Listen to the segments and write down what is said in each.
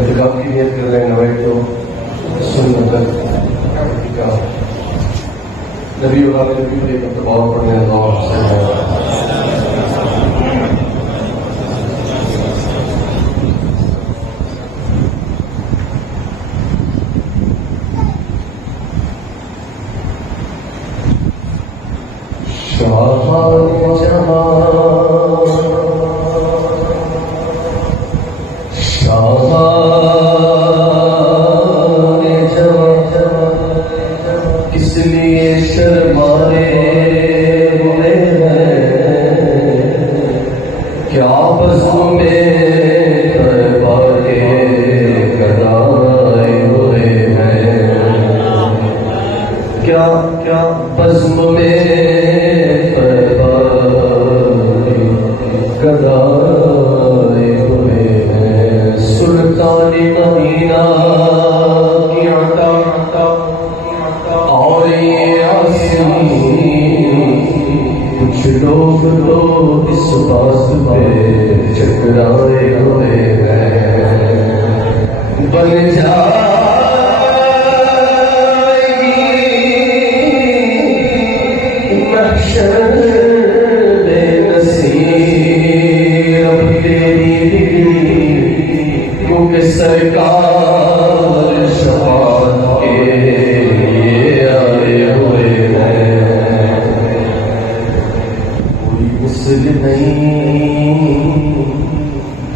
एहतिकाफ की नियत कर रहे हैं नवाई तो सुन्नत का नबी वाला नबी को एक तबाव पढ़ने इसलिए शर्माए हुए हैं क्या बज़्म में तौबा के कराए हुए हैं क्या क्या बज़्म में तौबा कराए हुए हैं सुल्तानी मदीना की अता और ये कुछ लोग तो इस बात पे चकराए हुए हैं बन जाएगी महशर बेनसीब अब तेरी क्योंकि सरकार शफाअत के नहीं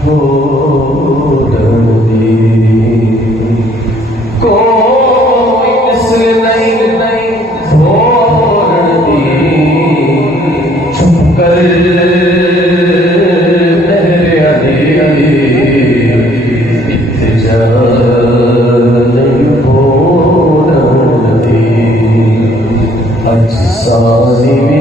हो रही कोई मिसल नहीं हो रही छुप कर इत्तिजा नहीं हो रही अजसानी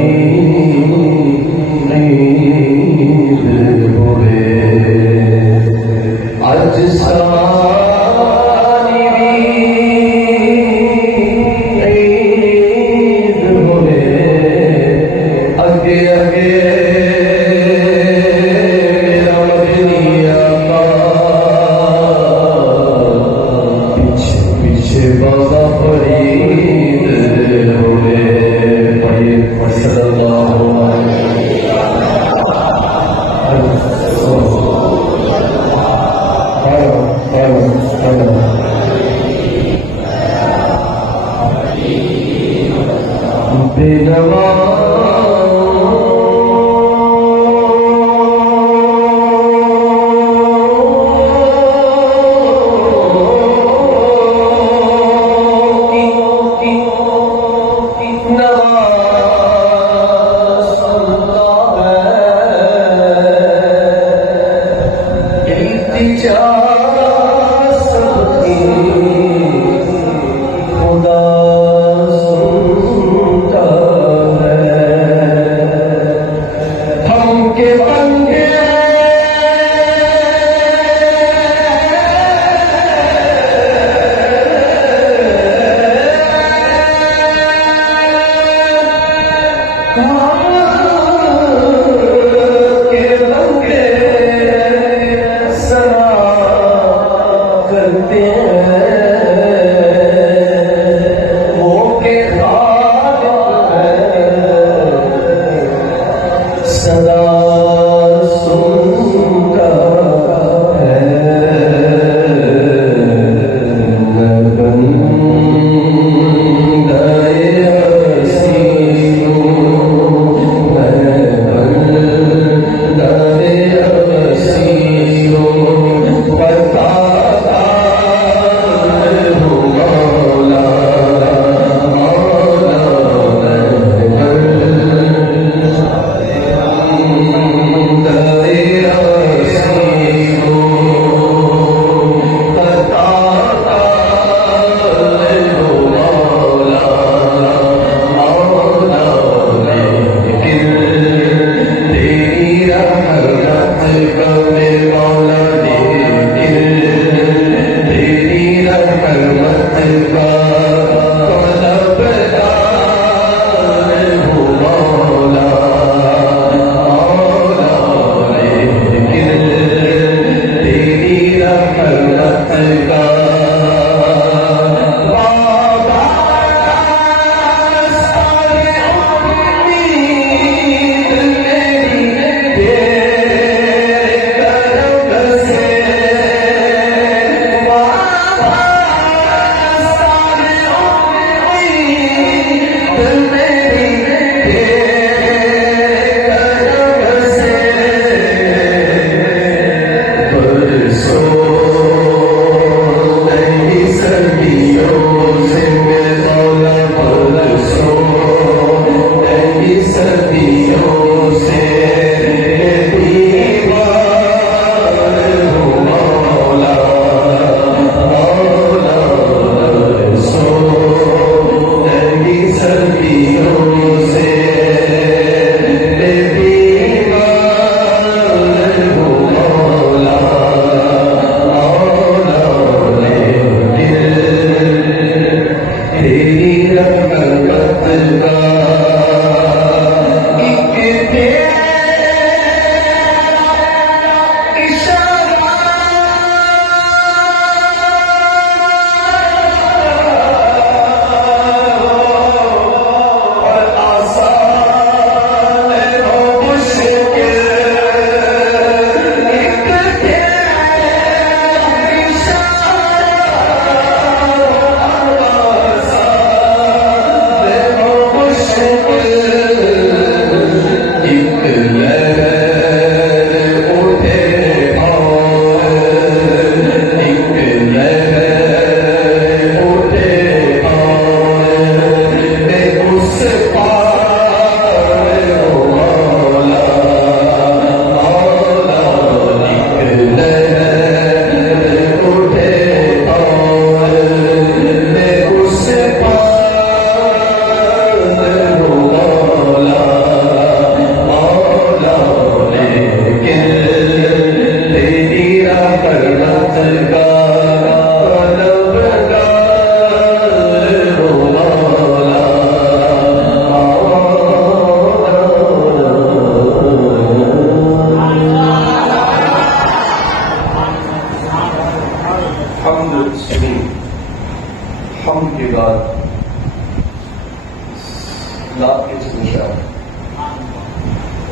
निशान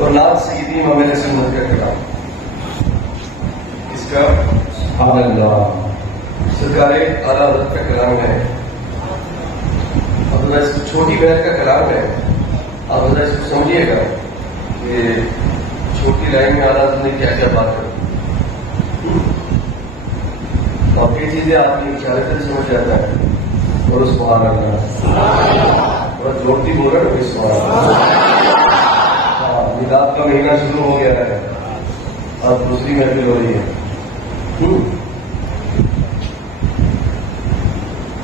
और नाथ सईदी ममेर सुन्नत का कलाम। इसका सरकार आला हज़रत का कलाम है। अब इसको छोटी बहन का कलाम है। आप जरा इसको समझिएगा कि छोटी लाइन में आला हज़रत ने क्या क्या बात कर। बाकी चीजें आपकी इशारे से समझ जाता है और उसको आना और जोड़ती बोल रहे हो इसको। हाँ, मिलाद का महीना शुरू हो गया है, अब दूसरी महफिल हो रही है।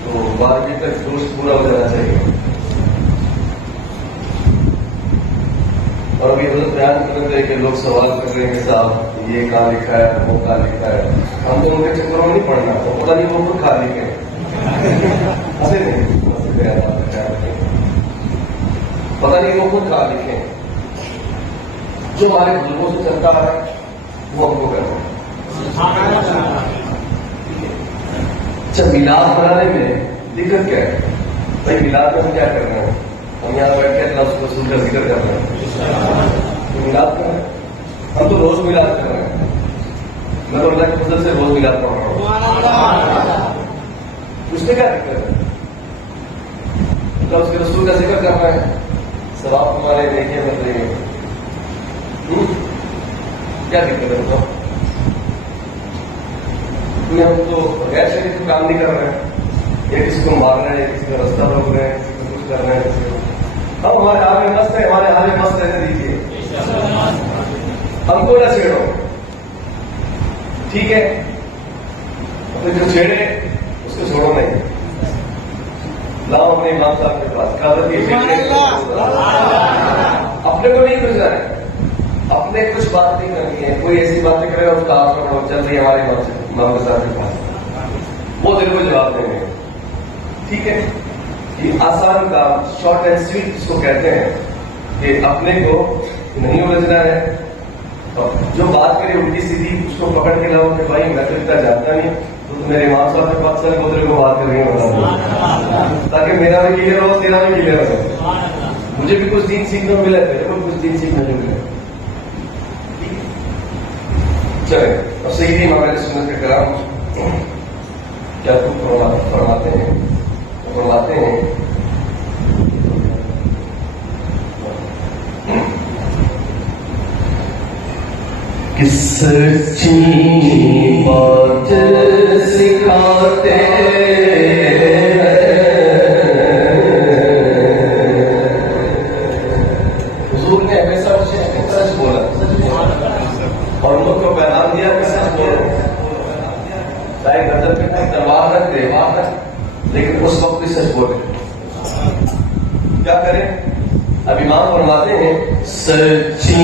तो 12 तक दोस्त पूरा हो जाना चाहिए। और अभी हजरत बयान कर रहे थे कि लोग सवाल कर रहे हैं कि साहब ये कहाँ लिखा है, वो कहाँ लिखा है। हम तो उनके चक्करों में नहीं पढ़ना, तो पता नहीं वो खुद कहाँ लिखे ऐसे नहीं, पता नहीं वो खुद कहाँ लिखे। जो हमारे बुजुर्गों से चलता है वो हमको करना है। अच्छा, मिलाद बनाने में दिक्कत क्या है भाई? मिलाद में हम क्या कर रहे हैं? हम यहाँ बैठ के अल्लाह उसको सुनकर जिक्र कर रहे हैं, तो मिलाद कर रहे हैं। हम तो रोज मिलाद कर रहे हैं। मैं तो अल्लाह के फजल से रोज मिलाद पढ़ रहा हूँ। उसमें क्या दिक्कत है? मतलब उसके रसूल का जिक्र कर रहे हैं, सवाब तुम्हारे देखिए बन रही है, क्या दिक्कत है? बताओ। हम तो गैर शरीफ काम नहीं कर रहे हैं, या किसी को मार रहे हैं, किसी का रास्ता रोक रहे हैं, किसी को कुछ कर रहे हैं। हम हमारे हाल में मस्त है, हमारे हाल में मस्त रहने दीजिए, हमको ना छेड़ो, ठीक है? तो जो छेड़े उसको छोड़ो नहीं। लाओ अपने इमाम साहब के पास, अपने को नहीं घुसना है, अपने कुछ बात नहीं करनी है। कोई ऐसी बातें करे उसका हाथ पकड़ो, चल रही हमारे इमाम साहब के पास, वो दिल को जवाब देंगे, ठीक है? ये आसान काम, शॉर्ट एंड स्वीट जिसको कहते हैं कि अपने को नहीं उलझना है। तो जो बात करे उल्टी सीधी उसको पकड़ के लाओ कि भाई मैं तो इतना जानता नहीं, तो मेरे इमाम साहब के पास चल को बात कर रही है, ताकि मेरा भी क्लियर हो, तेरा भी क्लियर हो। मुझे भी कुछ दिन सीखने को मिला, तेरे को कुछ दिन सीखने को मिला। चले, और सही हमारे सुन्नत के कलाम क्या तुम फरमाते हैं? फरमाते हैं कि सच्ची बात सिखाते हुजूर ने हमेशा सच बोला और लोग को पैगाम दिया कि सच बोलो, चाहे गर्दन पे कोई तलवार रख दे, लेकिन उस वक्त भी सच बोले। क्या करें? अब इमाम फरमाते हैं सच्ची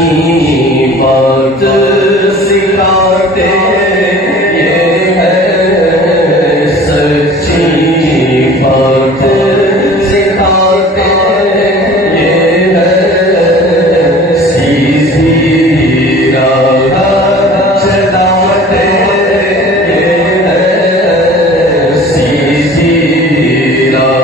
बात सिखाते ये है, सच्ची बात सिखाते ये है, सीधी राह चलाते ये है, सीधी राह।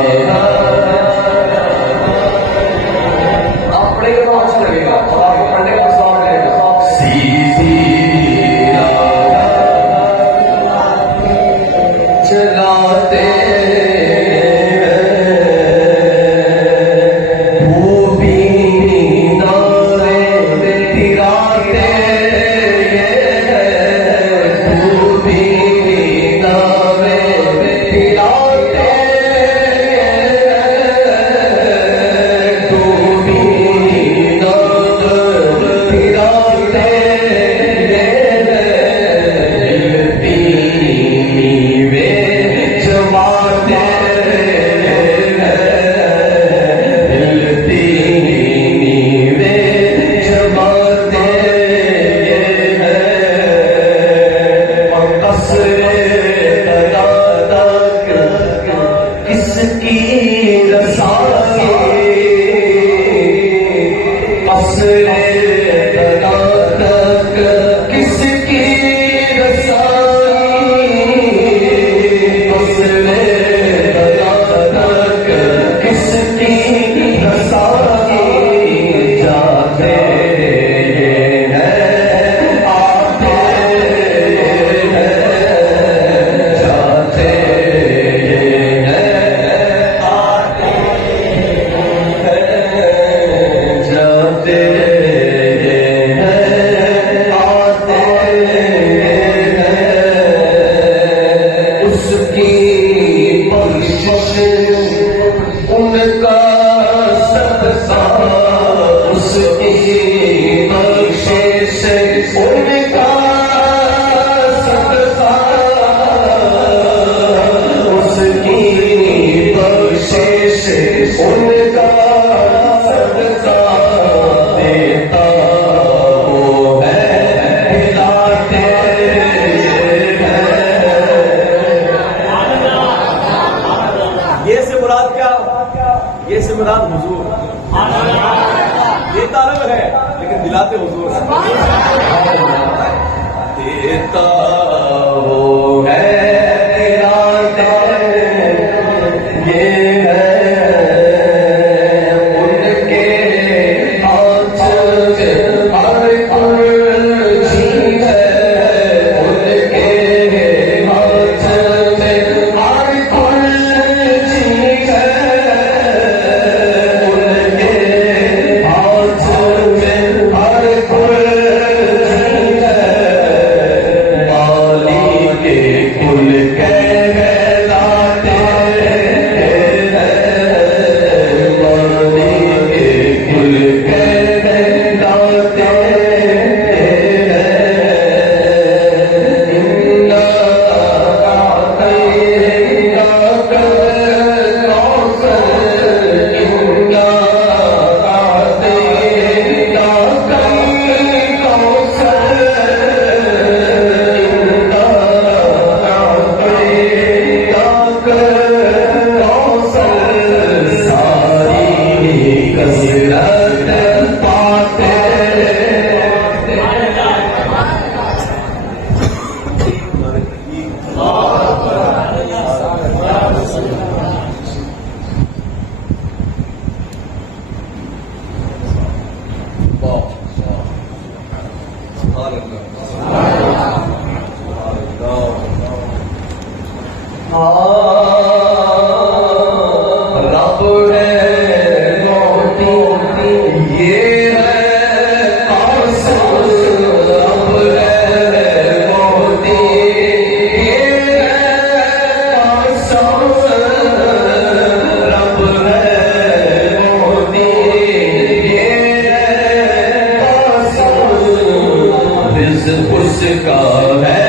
चलाते वो भी नारे तिराते वो भी नारे तिराते वो भी नारे मिलाते हुजूर देता वो है तेरा ये है उनके हाथ में हर कुर्सी है उनके हाथ में हर कुर्सी है उनके हाथ में हर कुर्सी है माली के कुल कहलाते हैं माली के कुल कहलाते हैं इन्ना आतैना कौसर इन्ना आतैना कौसर इन्ना आतैना कौसर सारी कसरत पाते रब है मोती ये है आंसू रब है मोती ये है आंसू रब है मोती ये है आंसू रिज़्क़ उसका है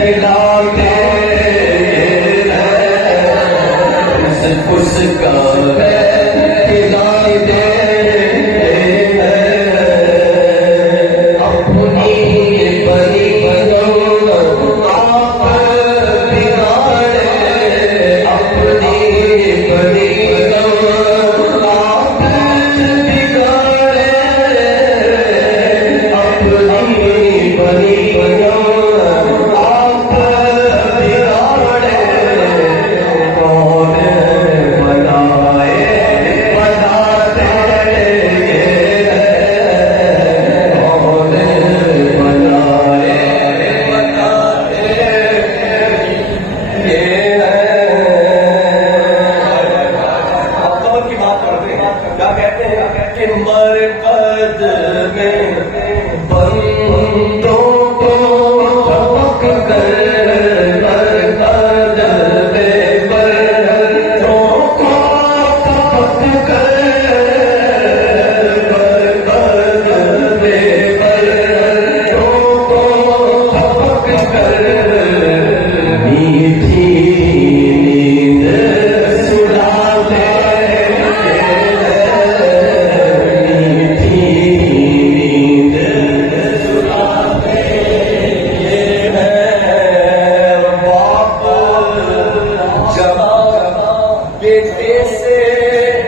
खिलाते उसका है खिलाते अपनी बनी दौलत आप बिगाड़े अपनी बनी दौलत आप बिगाड़े अपनी बनी दौलत आप बिगाड़े कौन बनाए बनाते कौन बनाए बनाते ये अब कमर की बात करते हैं क्या कहते हैं कि मरकज में बंदों को चमक कर मरकज में बंदों को चमक कर मरकज में बंदों को चमक कर मीठी नींद सुलाते मीठी नींद सुलाते ये है बाप जमा बेटे से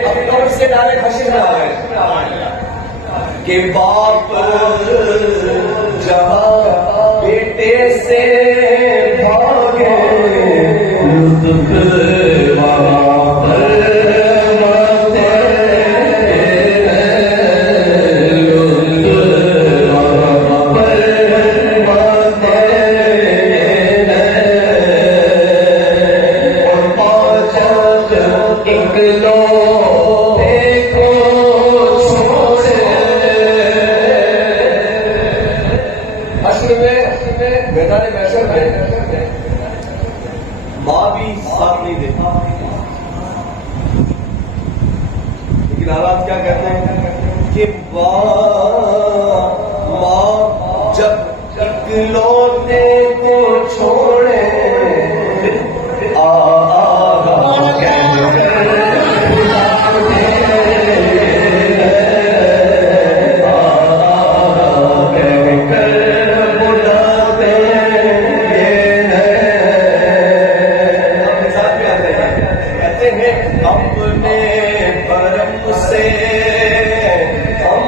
अपनों से डाले खशी रहा है कि बाप जमा बेटे से भागे लुत्फ वहाँ पर माते लुत्फ वहाँ पर माते और पाँच एक लोटे को छोड़े अश्र में मैदान महशर में माँ भी साथ नहीं देती लेकिन हालात क्या कहते हैं कि माँ जब इकलौते को छोड़े अपने परम से हम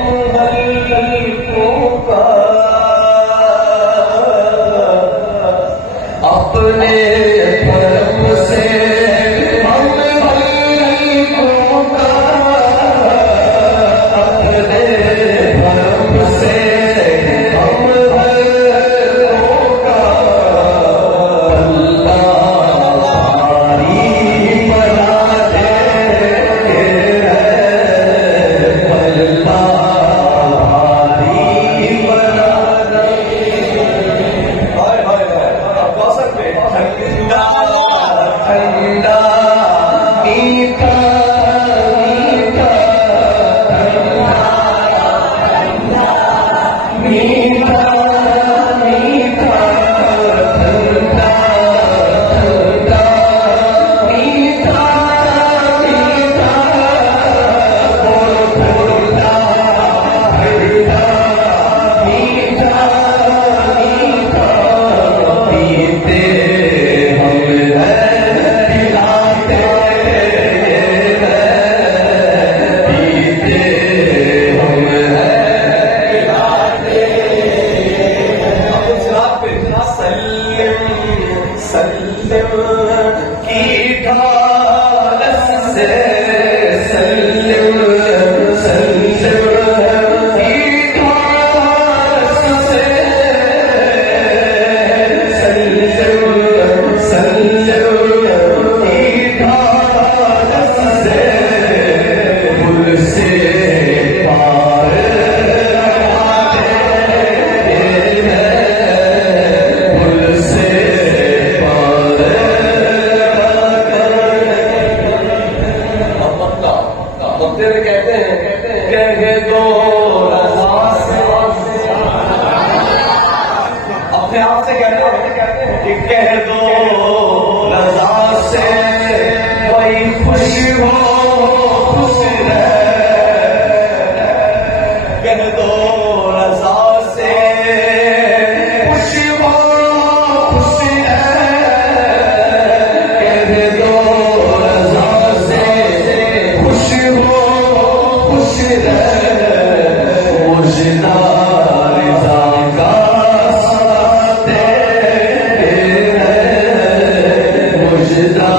कह दो रजा से खुश हो खुश है, कह दो रजा से खुश हो खुश है, मुझना रजा का साथ है, मुझना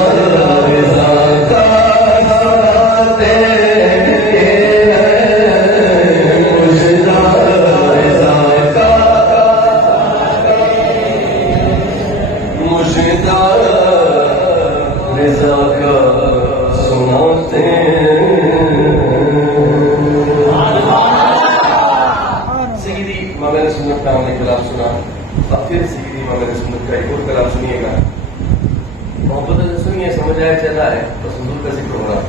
रजा का साथ है, मुझना रजा का, मुझना रजा का सुनाते सईदी मगर सुन्नत का हमने कलाम सुना। अब फिर सईदी मगर सुन्नत का एक और कलाम सुनिएगा। मोहब्बत से सुनिए, समझ आया चला है तो हुजूर का जिक्र हो रहा है,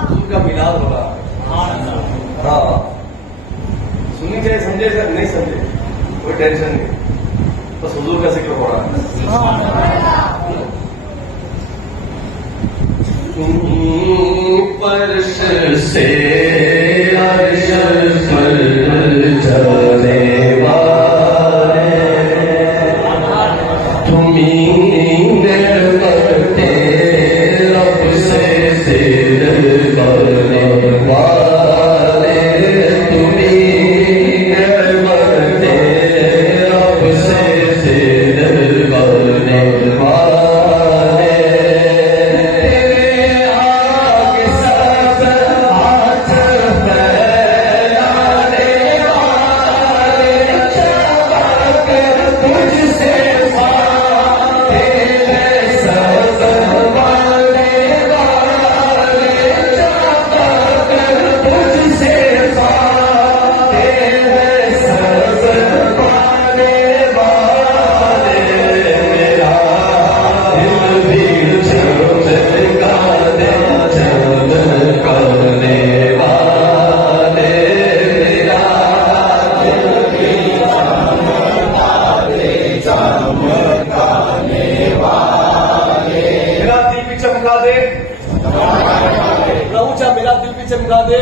हुजूर का मिलाद हो रहा है। हाँ सुननी चाहिए, समझे सर नहीं समझे कोई टेंशन नहीं, बस हुजूर का जिक्र हो रहा है। फर्श से अर्श पर चले वाले तुम्हीं रहमते रब से दिल बने वाले, तुम्हीं रहमते रब से दिल बने वाले, तेरे आगे सब हाथ फैलाने वाले, चमक तुझसे पाते हैं सब वाले वाले, चमक तुझसे पाते हैं सब वाले वाले, मेरा दिल भी चमकाने चमकाने वाले, मेरा दिल भी चमकाने वाले, मेरा दिल भी चमका दे, ऊंचा मेरा दिल भी चमका दे।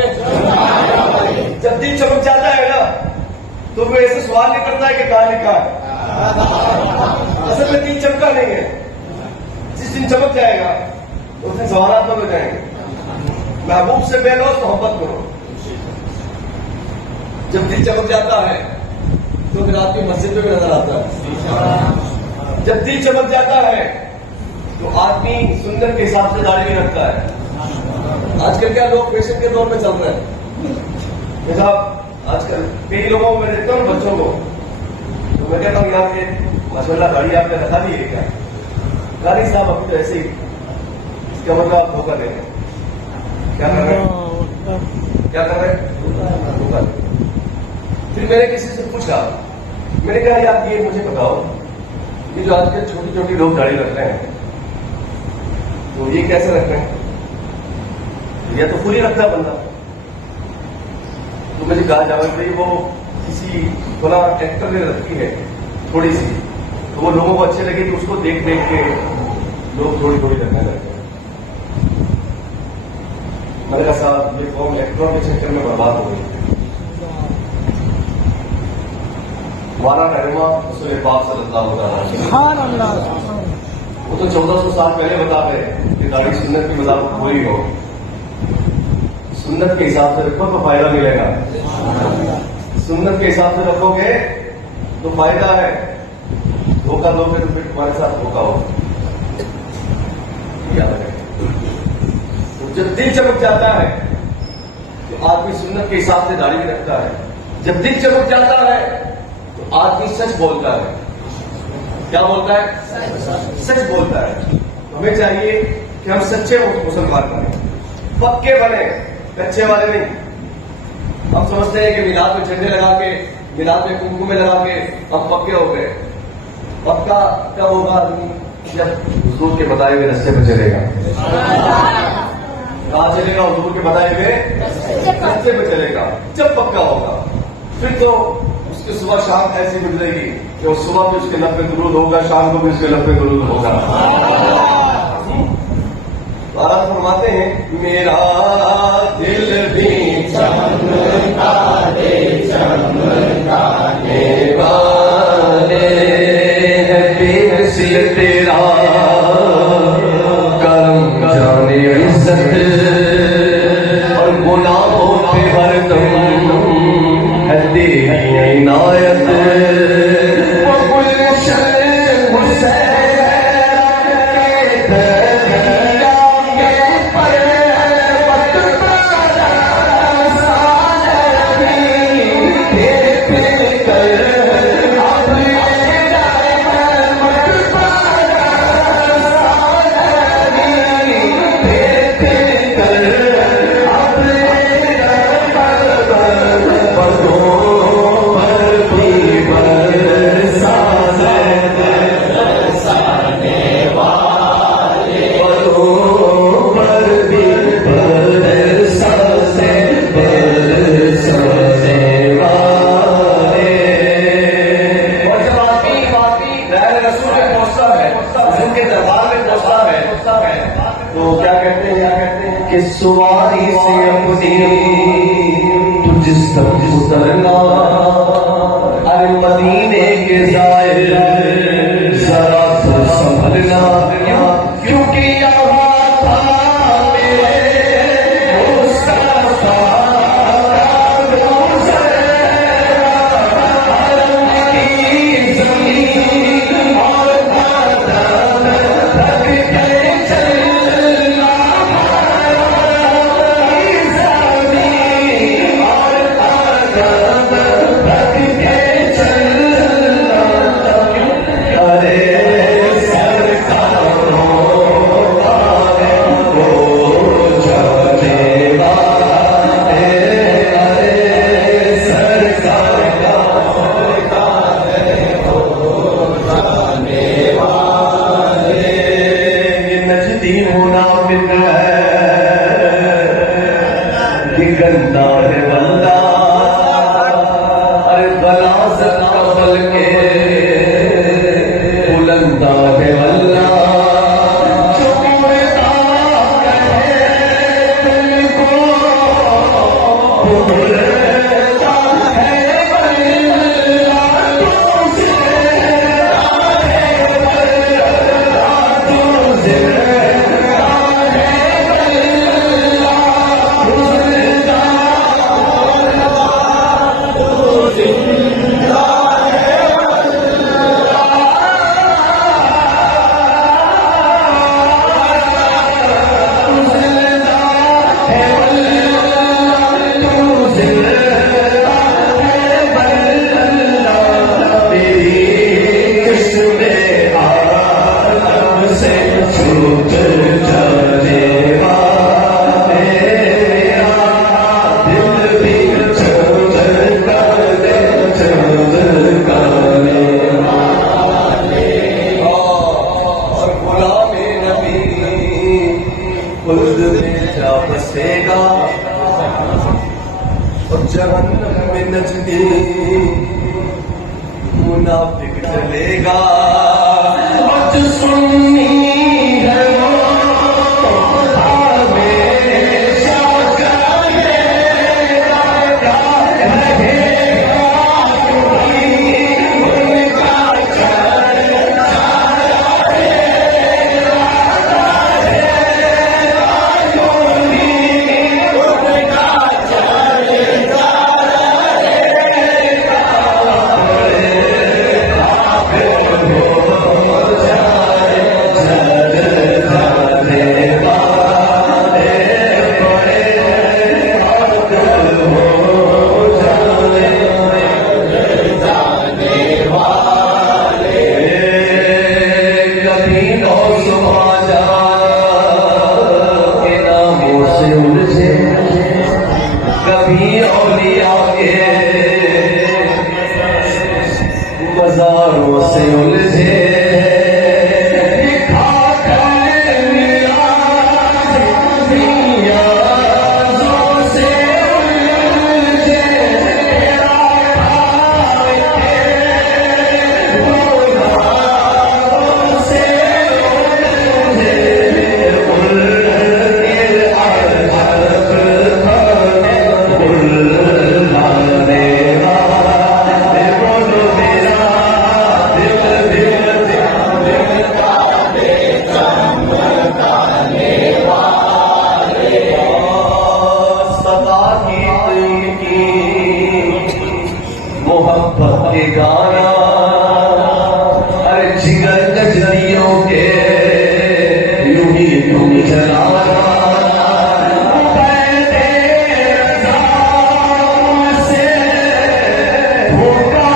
जब दिल चमक जाता है ना तो कोई ऐसे सवाल नहीं करता है कि कहां लिखा है। असल में दिल चमका नहीं है, जिस दिन चमक जाएगा उस दिन सवाल हो जाएंगे। महबूब से बेलोस मोहब्बत करो। जब दिल चमक जाता है तो फिर आदमी मस्जिद में भी नजर आता है। जब दिल चमक जाता है तो आदमी सुंदर के हिसाब से दाढ़ी भी रखता है। आजकल क्या लोग फैशन के दौर में चल रहे हैं। जैसा आजकल कई लोगों को मैं देखता हूँ, बच्चों को, तो मैं कहता हूँ यार ये माशाल्लाह गाड़ी आपने रखा दी है क्या? गाड़ी साहब अभी तो ऐसे ही, इसका मतलब आप धोखा दे रहे हैं। क्या कर रहे हैं? क्या कर रहे हैं? धोखा। फिर मैंने किसी से पूछा, मैंने कहा यार ये मुझे बताओ, ये जो आजकल छोटी छोटी लोग गाड़ी रख रहे हैं तो ये कैसे रख रहे हैं? या तो पूरी रखता बंदा। तो मुझे कहा जावे भाई वो किसी थोड़ा ट्रैक्टर ने रखी है थोड़ी सी, तो वो लोगों को अच्छे लगे कि उसको देख देख के लोग थोड़ी थोड़ी रखने लगते हैं। मैंने कहा साहब ये कौम इलेक्ट्रॉन के चक्कर में बर्बाद हो गई। हमारा रहनुमा रसूल पाक सल्लल्लाहु अलैहि वसल्लम वो तो 1400 साल पहले बता रहे कि गाड़ी सुन्नत की मुताबिक पूरी हो। सुन्नत के हिसाब से रखो तो फायदा मिलेगा, सुन्नत के हिसाब से रखोगे तो फायदा है, धोखा दोगे तो फिर तुम्हारे साथ धोखा हो। याद रखें, तो जब दिल चमक जाता है तो आदमी सुन्नत के हिसाब से दाढ़ी भी रखता है। जब दिल चमक जाता है तो आदमी सच बोलता है। क्या बोलता है? सच बोलता है। हमें चाहिए कि हम सच्चे मुसलमान बने, पक्के बने, कच्चे वाले नहीं। हम समझते हैं कि मिलाद में झंडे लगा के, मिलाद में कुमकुमे लगा के हम पक्के हो गए। पक्का कब होगा आदमी? जब हुजूर के बताए हुए रास्ते पर चलेगा। कहां चलेगा? हुजूर के बताए हुए रास्ते पर चलेगा, जब पक्का होगा। फिर तो उसकी सुबह शाम ऐसी गुजरेगी कि वो सुबह भी उसके लब पे दुरूद होगा, शाम को भी उसके लब पे दुरूद होगा। फरमाते हैं मेरा दिल भी तक उतरना, अरे मदीने के जाए जरा तो संभलना, क्योंकि यहाँ था मेरे मुस्तफा का की ज़मीन और बादल तक के चलना, ज़मीन और बादल तक के चलना, अरे गंदा है बंदा, अरे बला सता बल के बुलंदा है बल्ला, जो उड़ता कहे दिल को उड़ता है बल्ला, तुझे है बल्ला, तुझे बसेगा और जहन्नम में नजदी मुनाफिक चलेगा, आज सुन्नी है वो हमेशा रहेगा, क्योंकि उनका मज़ारों से उलझे, मोहब्बत के गाना, अरे जिगर नजरियों के यूं ही तुम चलाना, से भूखा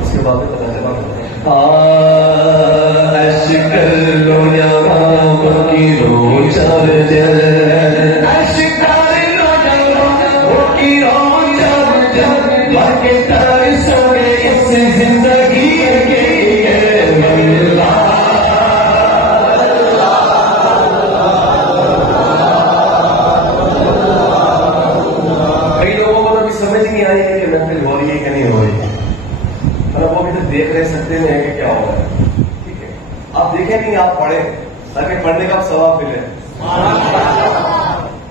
उसके बाद में पता चला देख रहे सकते हैं कि क्या हो रहा है। ठीक है, आप देखें नहीं, आप पढ़े ताकि पढ़ने का सवाब मिले।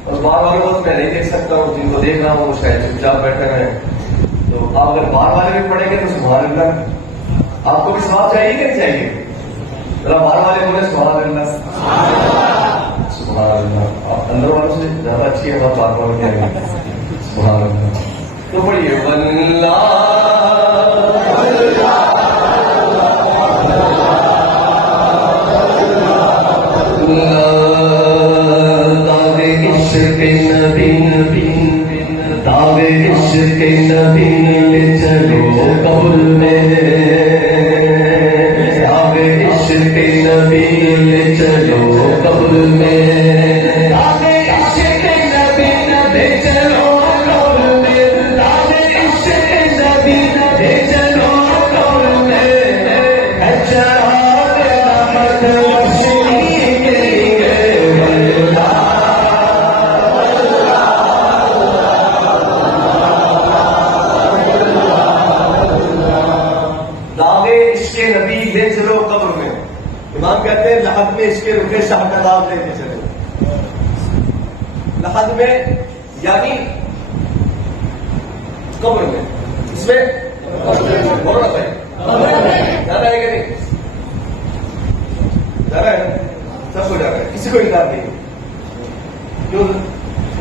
और बाहर वाले को मैं नहीं देख सकता हूँ, जिनको देख रहा हूँ शायद चुपचाप बैठे हैं। तो आप अगर बाहर वाले भी पढ़ेंगे तो सुभान अल्लाह, आपको भी सवाब चाहिए कि नहीं चाहिए? जरा बाहर वाले बोले सुभान अल्लाह, सुभान अल्लाह। आप अंदर वालों से ज्यादा अच्छी है बात बाहर वालों की आएगी। सुभान अल्लाह। तो पढ़िए वल्लाह दावे इश्क़ नबी ले चलो कब्र में, दावे इश्क़ नबी ले चलो कब्र में, दावे इश्क़ नबी ले चलो कब्र में, दावे इश्क़ नबी ले चलो कब्र में। इमाम कहते हैं लहद में इसके रुखे शाह का नाम लेके चले। लहद में यानी कब्र में, इसमें बोलो ना भाई, ज्यादा है कि नहीं? ज्यादा है, सबको ज्यादा है, किसी को इनकार नहीं। जो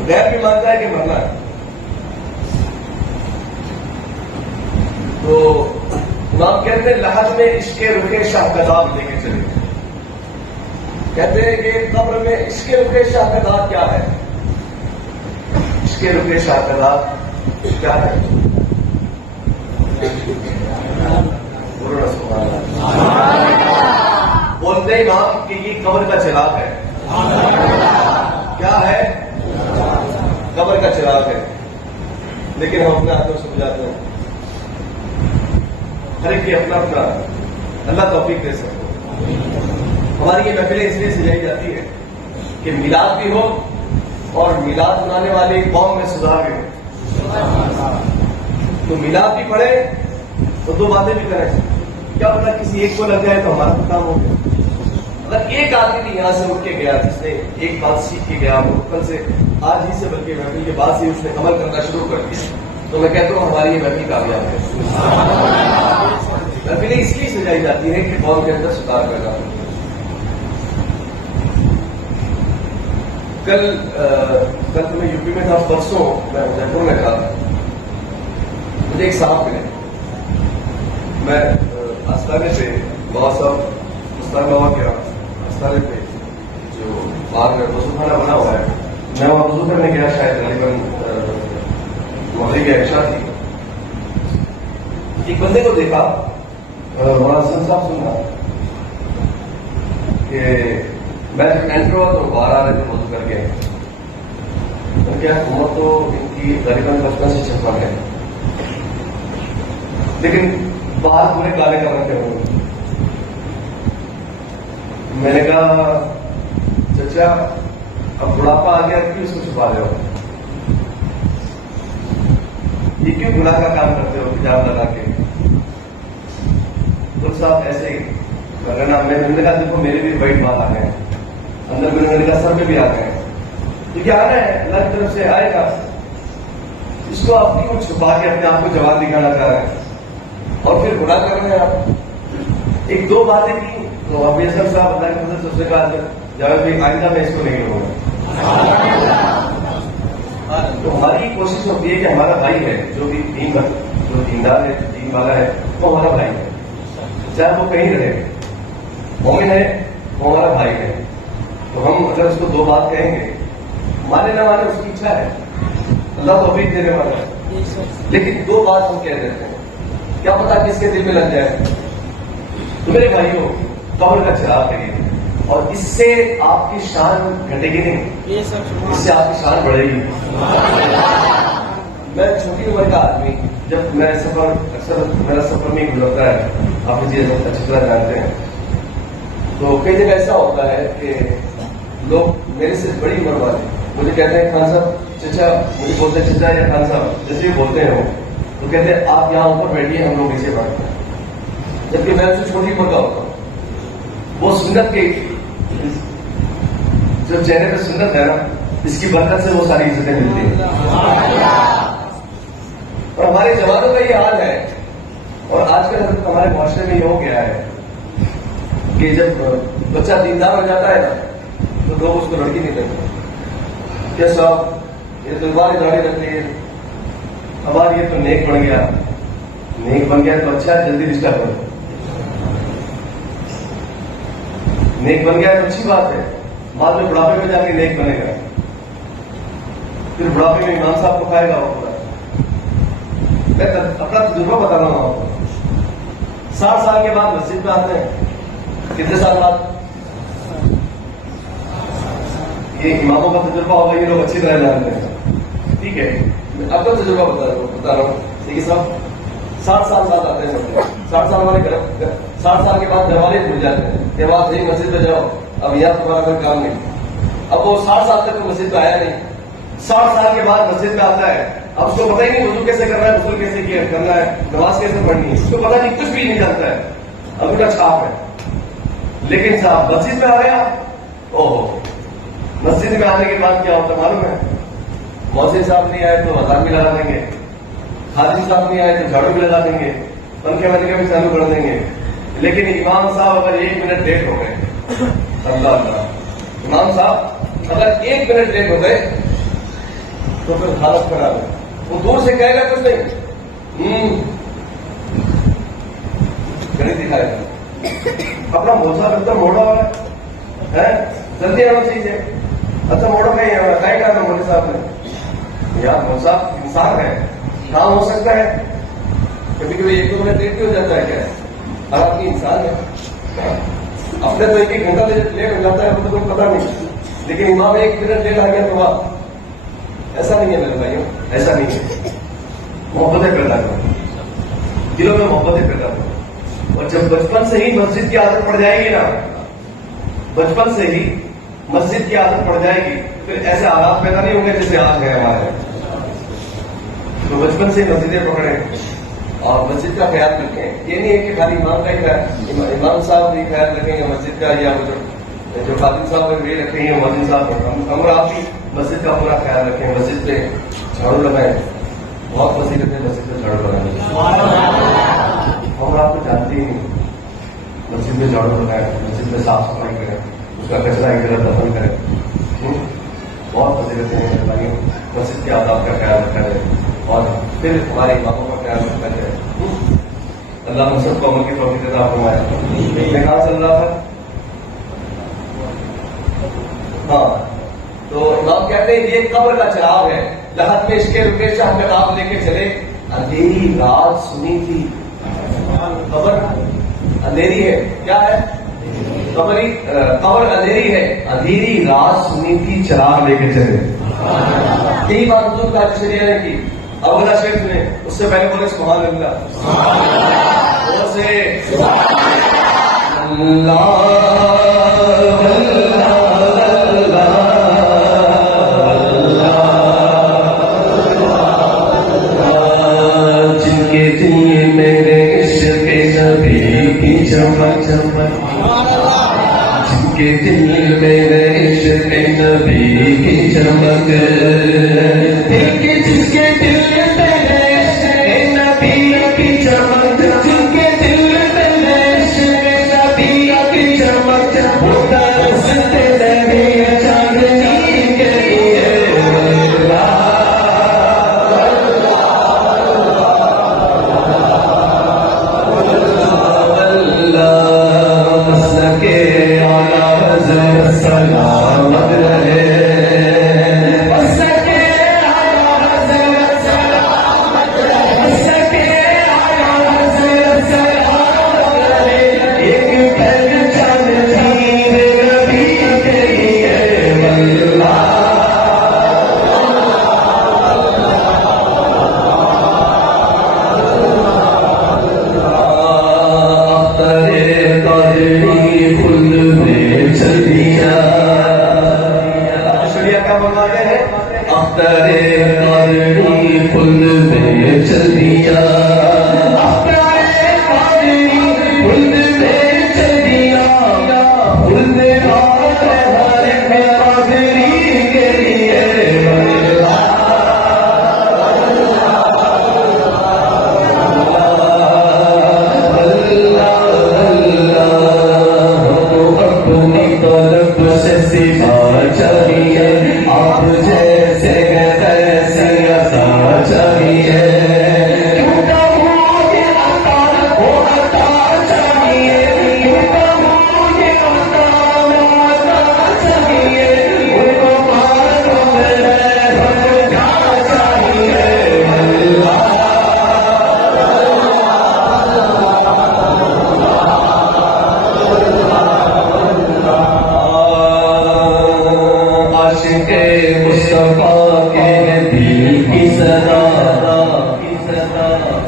गैर भी मानता है कि मरना है। तो इमाम कहते हैं लहद में इसके रुखे शाह का नाम लेके चले। कहते हैं कि कब्र में इसके रुके शाहकदार क्या है? इसके रुके शाहकदार क्या है? बोलते हैं इमाम कि ये कब्र का चिराग है। क्या है? कब्र का चिराग है। लेकिन हम अपने हाथों से बुझाते हैं। हर एक अपना अपना, अल्लाह तौफीक दे सकते। हमारी ये महफिलें इसलिए सजाई जाती है कि मिलाद भी हो और मिलाद मनाने वाले कौम में सुधार भी हो। तो मिलाद भी पढ़े तो दो बातें भी करें। क्या पता किसी एक को लग जाए तो हमारा काम हो गया। अगर एक आदमी भी यहां से उठ के गया, जिसने एक बात सीख के गया, कल से आज ही से बल्कि महफिल के बाद से उसने अमल करना शुरू कर दिया, तो मैं कहता हूँ हमारी ये महफिल कामयाब है। महफिलें इसलिए सजाई जाती है कि कौम के अंदर सुधार करना। कल तो मैं यूपी में था, परसों मैं जयपुर में था। मुझे एक साहब मिले, मैं आस्थाने से बाबा साहब मुस्तान बाबा के आस्थाने पे जो बाहर में वजू खाना बना हुआ है, मैं वहां वजू करने गया, शायद करीबन मगरिब की इशा थी। एक बंदे को देखा, वहां साहब सुनना कि मैं जब एंटर हुआ तो बाहर आ रहे थे वजू करके। तो क्या उम्र तो इनकी करीबन 55 से 56 है, लेकिन बाहर पूरे काले कमर के हुए। मैंने कहा चाचा अब बुढ़ापा आ गया, क्यों इसको छुपा रहे हो? ये क्यों गुनाह का काम करते हो हिजाब लगा के? तो साहब ऐसे ही करना। मैंने कहा देखो मेरे भी वाइट बाल आ गए हैं, अंदर मैंने कहा सर पे भी आ गए हैं, तो क्या आ रहा है अल्लाह की तरफ से आएगा। इसको आप क्यों छुपा के अपने आप को जवान दिखाना चाह रहे हैं और फिर गुनाह कर रहे हैं आप? एक दो बातें की तो अफजल साहब अल्लाह की मदद से उसने कहा जावेद भाई आइंदा मैं इसको नहीं लूंगा। तो हमारी कोशिश होती है कि हमारा भाई है जो भी जो दीनदार है, दीन वाला है, वो हमारा भाई है, चाहे वो कहीं रहे, मोमिन है वो हमारा भाई है। तो हम अगर उसको दो बात कहेंगे, माने ना माने उसकी इच्छा है, अल्लाह तौफीक देने वाला है। लेकिन दो बात हम कह देते हैं, क्या पता किसके दिल में लग जाए। तो मेरे भाइयों, कब्र का चिराग करिए और इससे आपकी शान घटेगी नहीं, इससे आपकी शान बढ़ेगी। मैं छोटी उम्र का आदमी, जब मैं सफर अक्सर मेरा सफर में गुजरता है, आप मुझे अच्छी तरह जानते हैं, तो कई जगह ऐसा होता है कि लोग मेरे से बड़ी उम्र वाले मुझे कहते हैं खान साहब चचा, मुझे बोलते हैं चचा या खान साहब जैसे भी बोलते हैं वो, तो कहते हैं आप यहाँ ऊपर बैठिए, हम लोग नीचे बैठते हैं। जबकि मैं उससे छोटी उम्र का होता हूँ। वो सुन्नत के जो चेहरे पे सुन्नत है ना, इसकी बरकत से वो सारी इज्जतें मिलती हैं। और हमारे जवानों का ये हाल है, और आजकल हमारे मुआशरे में ये हो गया है कि जब बच्चा दीनदार हो जाता है ना, तो लोग उसको लड़की नहीं देते। क्या साहब, ये तो हमारी दाढ़ी रख ली, हमारी ये तो नेक बन गया। नेक बन गया तो अच्छा है, जल्दी रिश्ता करो। नेक बन गया तो अच्छी बात है, बाद में बुढ़ापे में जाके नेक बनेगा, फिर बुढ़ापे में इमाम साहब को खाएगा वो पूरा। मैं अपना तजुर्बा बता रहा हूं आपको। 60 साल के बाद मस्जिद में आते हैं, कितने साल बाद? ये इमामों का तजुर्बा होगा, ये लोग अच्छी तरह जानते हैं, ठीक है। मैं आपका तजुर्बा बता रहा हूँ, ठीक है साहब। 60 साल बाद आते हैं मस्जिद, 60 साल वाले 60 साल के बाद दरवाजे खुल जाते हैं के बाद नहीं मस्जिद में जाओ, अब यहाँ तुम्हारा कोई काम नहीं। अब वो 60 साल तक तो मस्जिद में आया नहीं, 60 साल के बाद मस्जिद में आता है, अब उसको पता ही नहीं वुजू कैसे करना है, गुस्ल कैसे करना है, नमाज कैसे पढ़नी है, उसको पता नहीं, कुछ भी नहीं जानता है, अंगूठा छाप है। लेकिन साहब मस्जिद में आ गया, ओहो, मस्जिद में आने के बाद क्या होता मालूम है? मौसिन साहब नहीं आए तो अजान भी लगा देंगे, खादिम साहब नहीं आए तो झाड़ू भी लगा देंगे, पंखे वंखे भी चालू कर देंगे। लेकिन इमाम साहब अगर 1 मिनट लेट हो गए, अल्लाह अल्लाह, इमाम साहब अगर 1 मिनट लेट हो गए तो फिर हालत खराब है। वो दूर से कहेगा कुछ नहीं, गणित दिखाएगा, अपना मोजा एकदम मोड़ा हुआ है, जल्दी आना चाहिए। अच्छा मोड़ा नहीं है, क्या कहा मोदी साहब ने? यार मोदी साहब इंसान है, काम हो सकता है, कभी कभी 1-2 मिनट लेट भी हो जाता है क्या? और आपकी इंसान है, अपने तो 1-1 घंटा लेट हो जाता है, वो तो कोई पता नहीं, लेकिन इमाम 1 मिनट लेट आ गया तो वाह। ऐसा नहीं है मेरे भाइयों, ऐसा नहीं है। मोहब्बतें पैदा करो, दिलों में मोहब्बतें पैदा करो, और जब बचपन से ही मस्जिद की आदत पड़ जाएगी ना, बचपन से ही मस्जिद की आदत पड़ जाएगी, फिर ऐसे हालात पैदा नहीं होंगे जैसे आज है हमारे। तो बचपन से मस्जिदें पकड़े और मस्जिद का ख्याल रखें। ये नहीं है कि खाली इमाम का ही इमाम साहब भी ख्याल रखेंगे मस्जिद का, या जो खादिम साहब वे रखेंगे मस्जिद साहब, हम आप भी मस्जिद का पूरा ख्याल रखें। मस्जिद पे झाड़ू लगाएं, बहुत फजीलत है मस्जिद में झाड़ू लगाने। हम आपको जानते ही नहीं, मस्जिद में झाड़ू लगाएं, मस्जिद में साफ सफाई करें, उसका कचरा एक जगह दफन करें। बहुत फजीलतें हैं भाइयों, मस्जिद के आदाब का ख्याल रखा जाए और फिर हमारे इमामों का ख्याल रखा जाए। अल्लाह हम सबको अमल की तौफीक अता फरमाए। मैं कहाँ चल रहा था? हाँ, तो इमाम कहते हैं ये कब्र का चिराग है, लहद में इसके रुपये शाह किताब लेके चले, अंधेरी रात सुनी थी। कब्र अंधेरी है, क्या है? कब्र अंधेरी है, अंधेरी रात सुनी थी, चिराग लेके चले। यही बात हुजूर का शरीया ने की। अब अगला शेर सुने, उससे पहले बोले सुभान अल्लाह, जिनके दिल मेरे इश्क़ नबी की चमक चमक, जिनके दिल मेरे इश्क़ नबी की चमक, जिसके दिल मेरे इश्क़ नबी की चमक, जिनके दिल मेरे इश्क़ नबी की चमक, तरसते रहे चांदनी के लिए। सलामत रहे,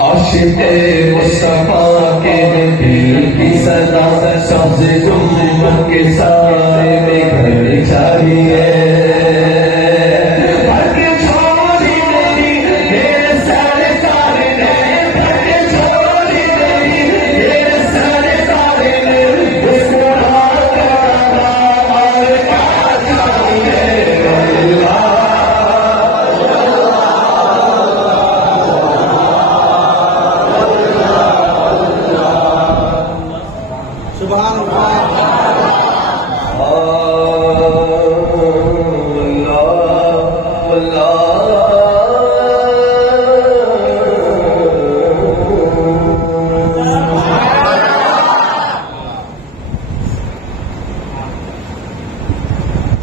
आशिक़े मुस्तफा के दिल की सदा सबसे गुम्बद के सारे में घर चाहिए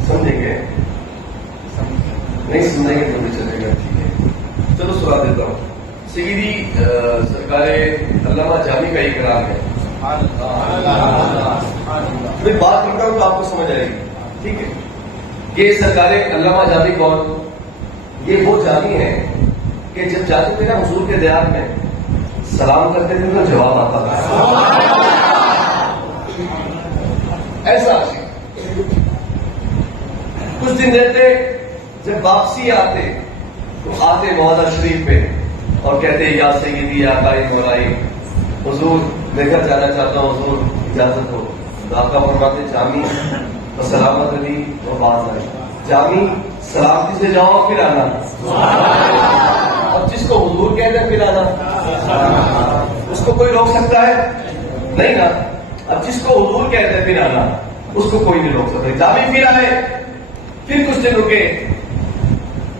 समझेंगे नहीं समझेंगे तो भी चलेगा, ठीक है। चलो सुना देता हूँ। सईदी सरकार अल्लामा जामी का एक कलाम है। मैं बात करता हूँ तो आपको समझ आएगी, ठीक है। ये सरकार अल्लामा जामी कौन? ये वो जामी है कि जब जाते थे ना हुजूर के दयार में सलाम करते थे तो जवाब आता था। ऐसा कुछ दिन रहते, जब वापसी आते तो आते मौला शरीफ पे और कहते या सईदी या काई मौलाई, हुजूर मैं घर जाना चाहता हूँ, हुजूर इजाजत हो। तो आपका फरमाते जामी और सलामत अली और बात आई, जामी सलामती से जाओ फिर आना। अब जिसको हुजूर कहते हैं फिर आना, उसको कोई रोक सकता है? नहीं ना। अब जिसको हुजूर कहते हैं फिर आना, उसको कोई नहीं रोक सकता। जामी फिर आए, फिर कुछ दिन रुके,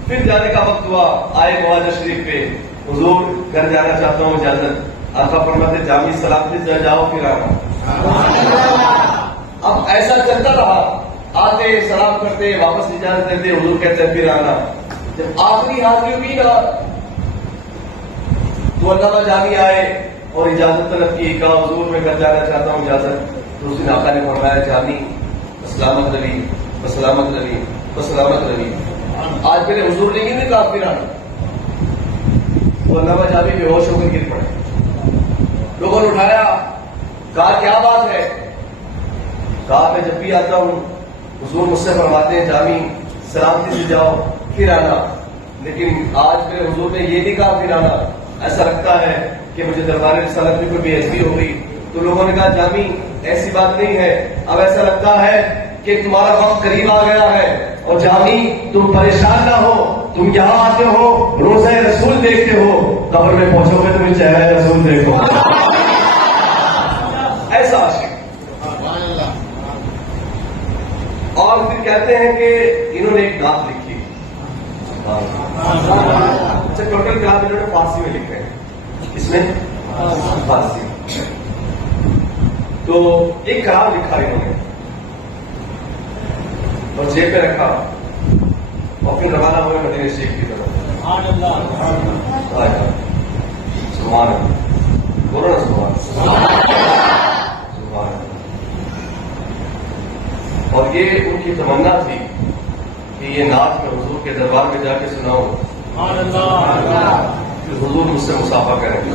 फिर जाने का वक्त हुआ, आए मौला शरीफ पे, हुजूर घर जाना चाहता हूँ, इजाजत। आका फरमाते जामी सलामती से जाओ फिर आना। अब ऐसा चलता रहा, आते सलाम करते वापस इजाजत देते, हुजूर कहते हैं फिर आना। जब आखिरी हाजिरी हुई ना तो अल्लामा जामी आए और इजाजत तलब की, कहा हुजूर मैं घर जाना चाहता हूँ, इजाजत। तो उस दिन आका ने फरमाया जामी सलामत अली सलामत अली सलामत अली। आज मेरे हुजूर ने नहीं कहा फिर आना। तो अल्लामा जामी बेहोश होकर गिर पड़े। लोगों ने उठाया, कहा क्या बात है? कहा मैं जब भी आता हूं हुजूर मुझसे फरमाते हैं जामी सलामती से जाओ फिर आना, लेकिन आज मेरे हुजूर ने ये नहीं कहा फिर आना। ऐसा लगता है कि मुझे दरबार रिसालत में कोई बेइज्जती हो गई। तो लोगों ने कहा जामी ऐसी बात नहीं है, अब ऐसा लगता है कि तुम्हारा वक्त करीब आ गया है, और जामी तुम परेशान ना हो, तुम यहाँ आते हो रोज़े रसूल देखते हो, कब्र में पहुंचोगे तुम्हें चेहरा रसूल देखो। ऐसा आशिक। और फिर कहते हैं कि इन्होंने एक नात लिखी। अच्छा, टोटल कलाम इन्होंने फारसी में लिखे हैं, इसमें फारसी। तो एक कलाम लिखा इन्होंने और जेब पे रखा और फिर रवाना हुए मदीने शरीफ की तरफ। सुभान अल्लाह, बोलो ना सुभान अल्लाह। और ये उनकी तमन्ना थी कि ये नात में हुजूर के दरबार में जाके सुनाऊं, हुजूर मुझसे मुसाफा करेंगे।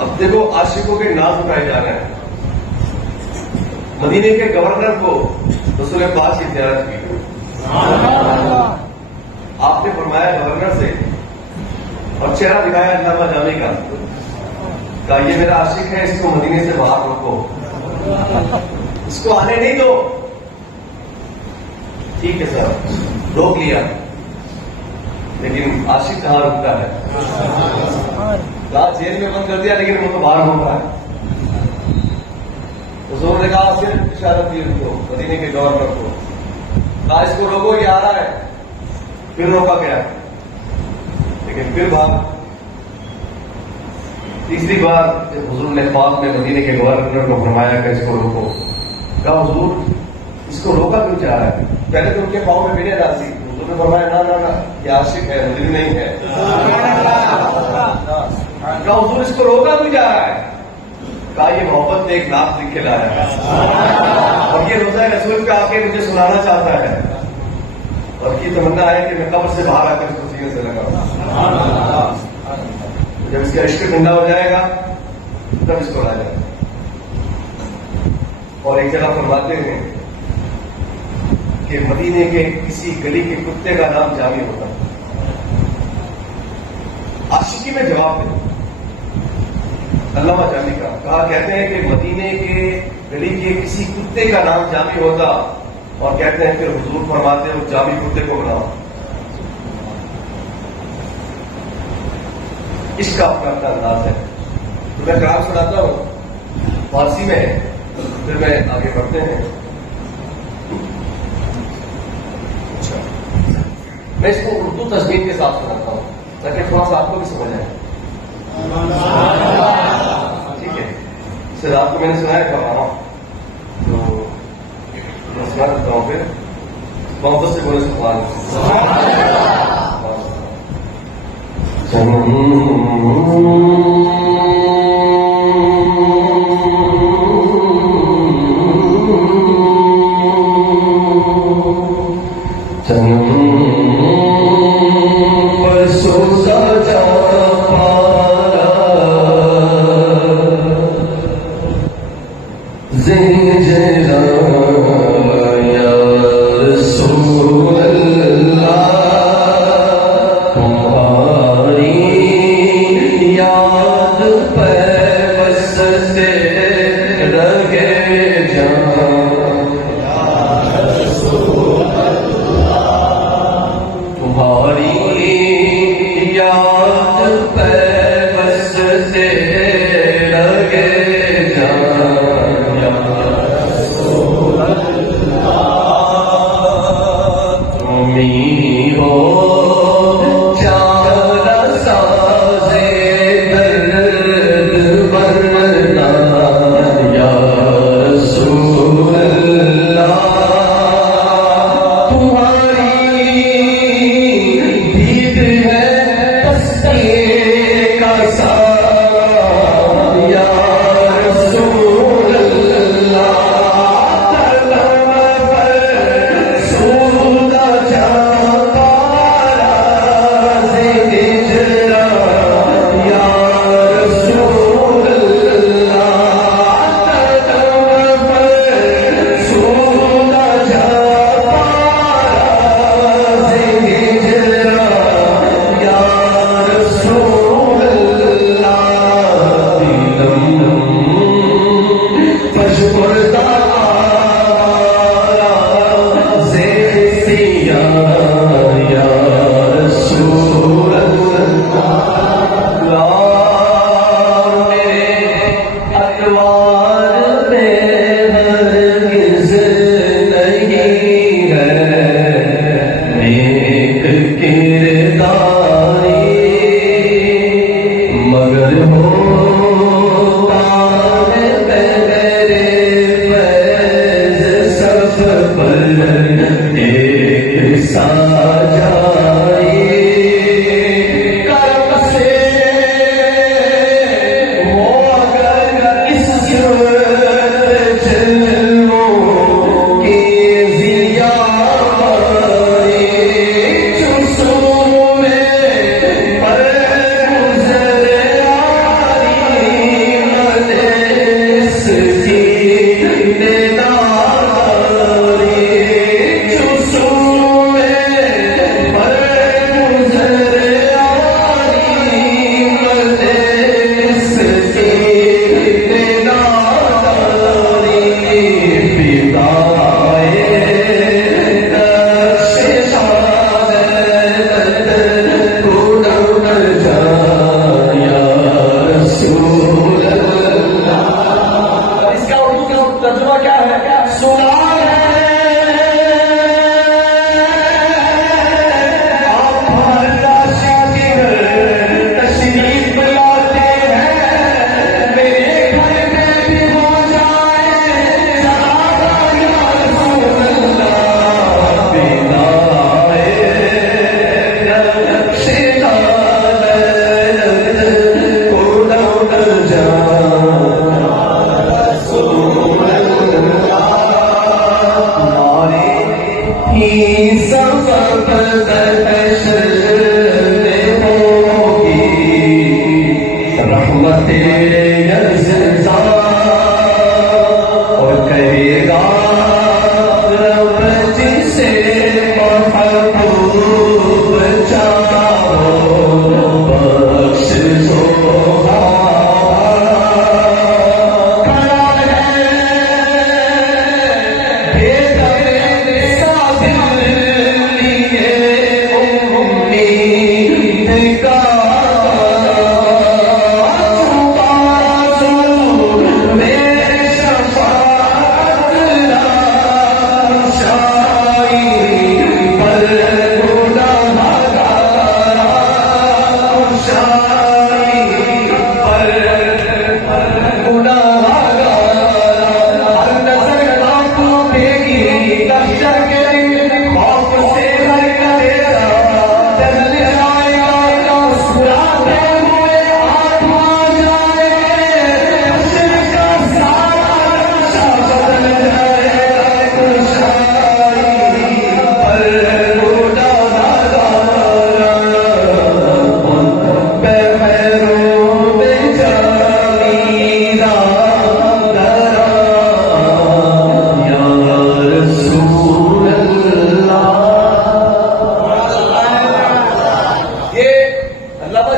अब देखो आशिकों के नाज उठाए जा रहे हैं। मदीने के गवर्नर को रसूल पाक की ज़ियारत की, आपने फरमाया गवर्नर से और चेहरा दिखाया अल्लामा जामी का, कहा ये मेरा आशिक है, इसको मदीने से बाहर रोको, इसको आने नहीं दो। ठीक है सर, रोक लिया, लेकिन आशिक कहां रुकता है? रात जेल में बंद कर दिया, लेकिन वो तो बाहर घूम रहा है। हुजूर ने कहा, सिर्फ इशारा दी उनको, मदीने के गवर्नर को, कहा इसको रोको, ये आ रहा है। फिर रोका गया, लेकिन फिर बात तीसरी बार जब हुजूर ने ख्वाब में मदीने के गवर्नर को फरमाया कि इसको रोको, कहा हुजूर इसको रोका क्यों जा रहा है? पहले तो उनके पाँव में मिले राजी, हुजूर ने फरमाया ना ना ना, ये आशिक है, मदीने नहीं है। कहा हुजूर इसको रोका क्यों जा रहा है? कहा ये मोहब्बत ने एक नात लिख के लाया है और ये रोज़ा रसूल पे आके मुझे सुनाना चाहता है। और की तमन्ना है कि मैं कब्र से बाहर आकर इसको सीने से लगा। जब इसका इश्क ठंडा हो जाएगा तब इसको ला जाएगा। और एक जगह फरमाते हैं कि मदीने के किसी गली के कुत्ते का नाम जामी होता है। आशिकी में जवाब दे अल्लामा जामी का कहा, कहते हैं कि मदीने के गली के किसी कुत्ते का नाम जामी होता और कहते हैं फिर हुजूर फरमाते हो जामी कुत्ते को बनाओ। इसका अपना अपना अंदाज है। तो मैं कलाम सुनाता हूं फारसी में, फिर मैं आगे बढ़ते हैं। अच्छा, मैं इसको उर्दू तस्वीर के साथ सुनाता हूं ताकि थोड़ा सा आपको भी समझ आए। ठीक है, इसे रात को मैंने सुनाया था वहां, तो मैं सुना देता हूं। फिर मोहब्बत से बोले सुभान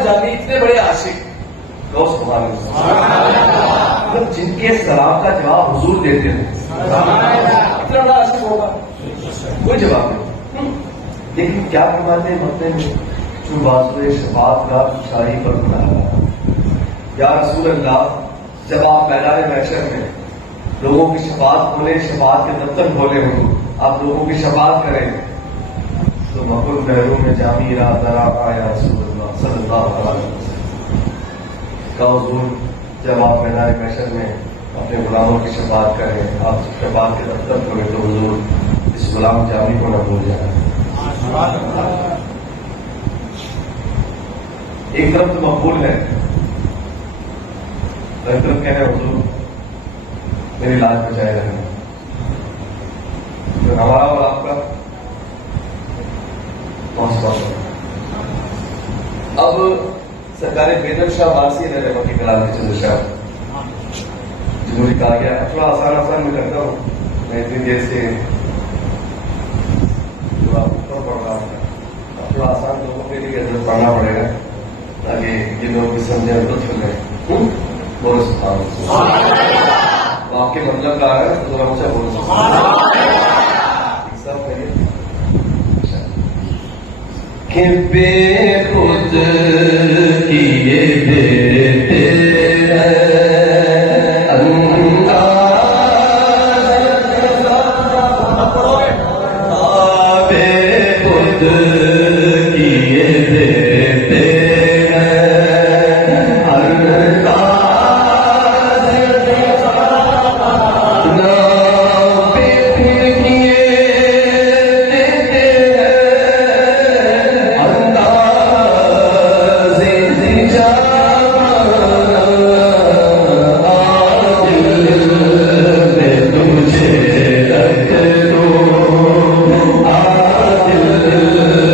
जानी इतने बड़े आशिक तो सुभान अल्लाह, मतलब जिनके सलाम का जवाब हुजूर देते हैं, इतना बड़ा आशिक होगा कोई जवाब नहीं। लेकिन क्या फरमाते हैं मरते में जो बाजुए शफात का शाही पर बना या रसूल अल्लाह, जब आप मैदान महशर में लोगों की शफात खोले, शफात के दफ्तर खोले हो, आप लोगों की शफात करें तो मकुल महरू में जामीरा दरा आया रसूल अल्लाह सल्लल्लाहु अलैहि वसल्लम का हुजूर, जब आप मैदान महशर में अपने गुलामों की शफात करें, आप शफात के दफ्तर खोले तो हुजूर इस गुलाम जामी को न भूल जाए। एक तरफ तो मकबूल है, एक तरफ कह रहे हुजूर मेरी लाज बचाए रहना, तो हमारा और आपका अब सरकारी बेदम शाह वारसी ने रहमती कलाम के चंद्र शाह जिन्होंने कहा गया, थोड़ा आसान मैं करता हूँ, मैं इतनी देर से जो आप ऊपर पढ़ रहा था, थोड़ा आसान लोगों के लिए पढ़ना पड़ेगा ताकि ये लोग भी समझे लुत्फ लें। बोलो सुभान अल्लाह, आपके मतलब का है तो थोड़ा ऊंचा बोलो सब करिए कि बेखुद किए देते बेखुद किए देते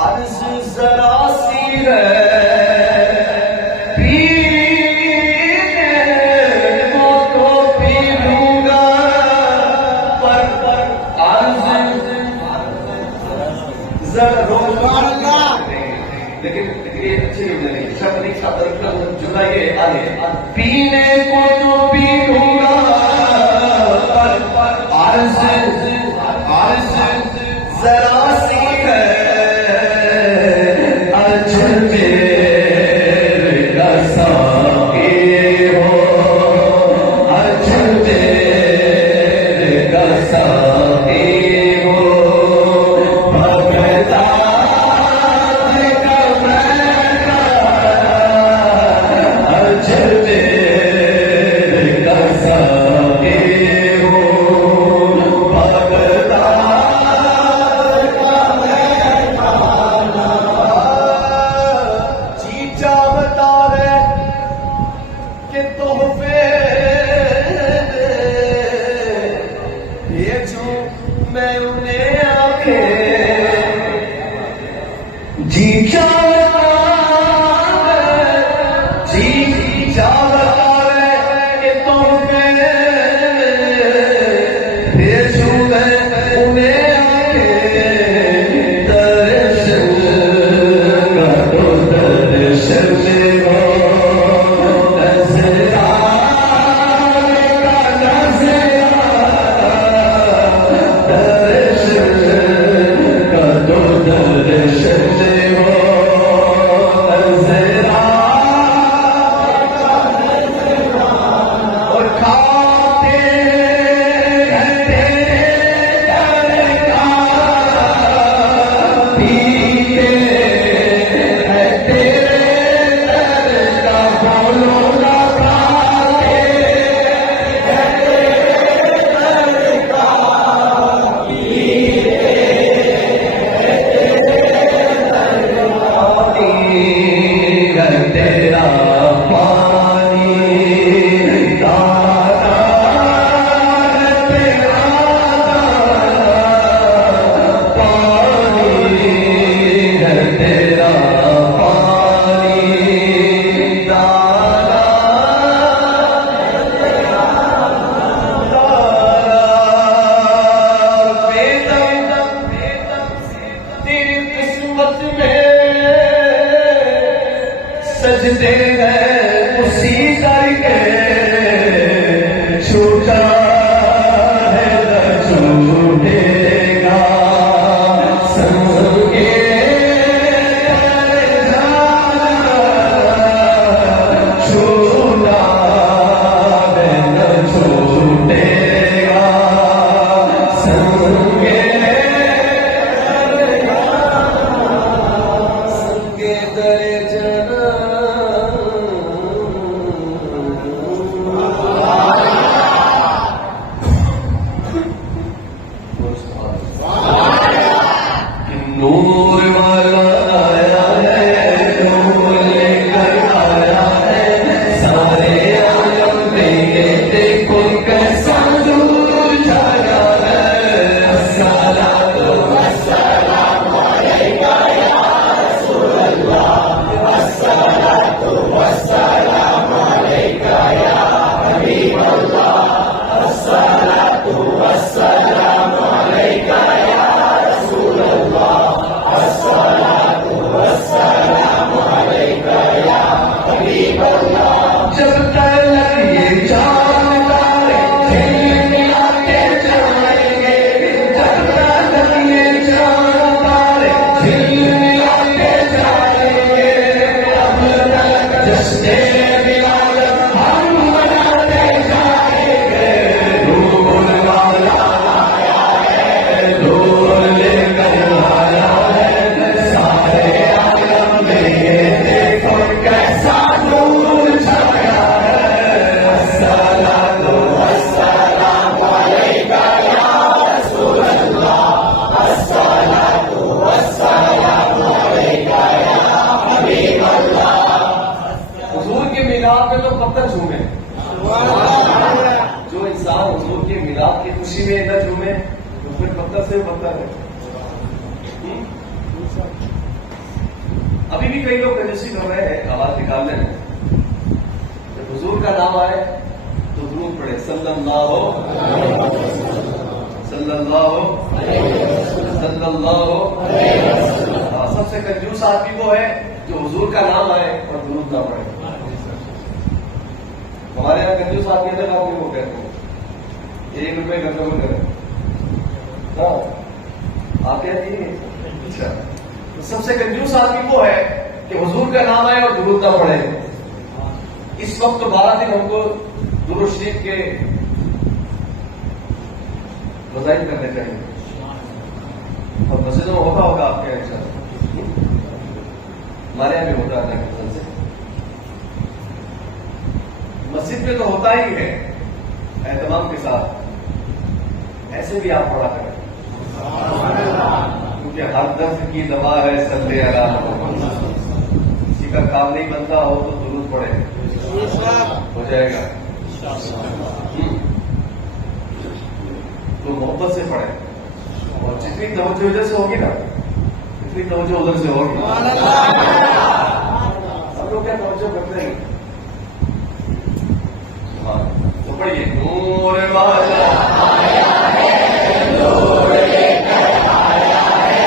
अर्ज जरा सी है लेकिन ये अच्छी नहीं शब्द नहीं शब्द जुड़ा ये आगे पीने को तो पी लूंगा अर्ज जरा सी है अर्ज मेरा साके हो अर्ज मेरा साके हो मैं उन्हें आखे जी चाहता है कि तुम पे भेजूं मैं उन्हें आखे दर्शन का तो दर्शन हो सजदे हैं उसी करके छूटा है न छूटेगा संगे छूटा है न छूटेगा संगे दरे जना नूर वाला आया है नूर लेकर आया है सारे आलम में देखो कैसा नूर छाया है अस्सलातु वस्सलामु अलैका या रसूलल्लाह अस्सलातु वस्सलामु अलैका या हबीबल्लाह अस्सलातु वस्सलामु अलैका या रसूलल्लाह जब तक ये चांद तारे झिलमिलाते जाएंगे जब तक ये चांद तारे झिलमिलाते जाएंगे तब तक जश्ने मिलाद हम मनाते जाएंगे नूर वाला आया है नूर लेकर आया है सारे आलम में देखो कैसा नूर छाया है अस्सलातु वस्सलामु अलैका या रसूलल्लाह अस्सलातु वस्सलामु अलैका या हबीबल्लाह। हुजूर के मिलाद में तो पत्थर झूमे जो इंसान हुजूर के मिलाद की खुशी में न झूमे तो फिर पत्थर से पत्थर है। अभी भी कई लोग कंजूसी कर रहे हैं आवाज निकालने में। जब हुजूर का नाम आए तो दुरूद पढ़े, सल्लल्लाहु सल्लल्लाहु सल्लल्लाहु। सबसे कंजूस आदमी वो है जो हुजूर का नाम आए और दुरूद ना पढ़े। हमारे यहाँ कंजूस आदमी अलग आदमी को कहते हैं, 1 रुपए खर्च मत करें। हाँ आते हैं। अच्छा, तो सबसे कंजूस आदमी वो है कि हुजूर का नाम आए और दुरूद ना पढ़े। इस वक्त तो 12 दिन हमको दुरूद शरीफ के वज़ाइफ करने चाहिए। और मस्जिदों में होता होगा आपके यहाँ, हमारे यहाँ भी होता है कसम से। मस्जिद में तो होता ही है एहतमाम के साथ, ऐसे भी आप पढ़ा करें, क्योंकि हर दर्द की दवा है सल्ले अला मुहम्मद। किसी का काम नहीं बनता हो तो दुरूद पढ़े, हो जाएगा। तो मोहब्बत से पढ़े, और जितनी तवज्जो इधर से होगी ना, इतनी तवज्जो उधर से होगी। सब लोग क्या तवज्जो करते हैं। तो पढ़िए, नूर वाला नूर लेकर आया है,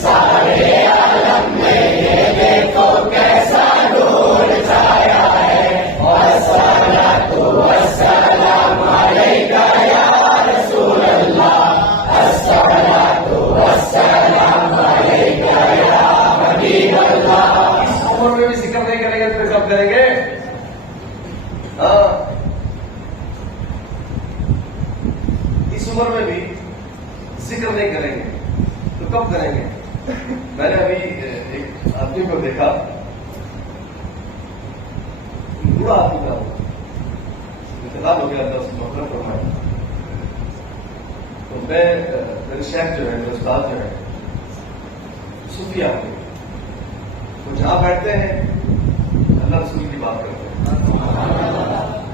सारे आलम में ये देखो कैसा नूर छाया है। अस्सलातु वस्सलाम अलैका या रसूल अल्लाह, अस्सलातु वस्सलाम अलैका या हबीब अल्लाह। इस उम्र में भी जिक्र नहीं करेंगे तो कब करेंगे? इस उम्र में भी जिक्र नहीं करेंगे तो कब करेंगे? मैंने अभी एक आदमी को देखा, बूढ़ा आदमी था, इंतकाल हो गया था, उसकी मफरत फरमाई। तो मैं, मेरे शेख जो है, मेरे उस्ताद जो है, सूफी आदमी, वो जहां बैठते हैं अल्लाह रसूल की बात करते हैं।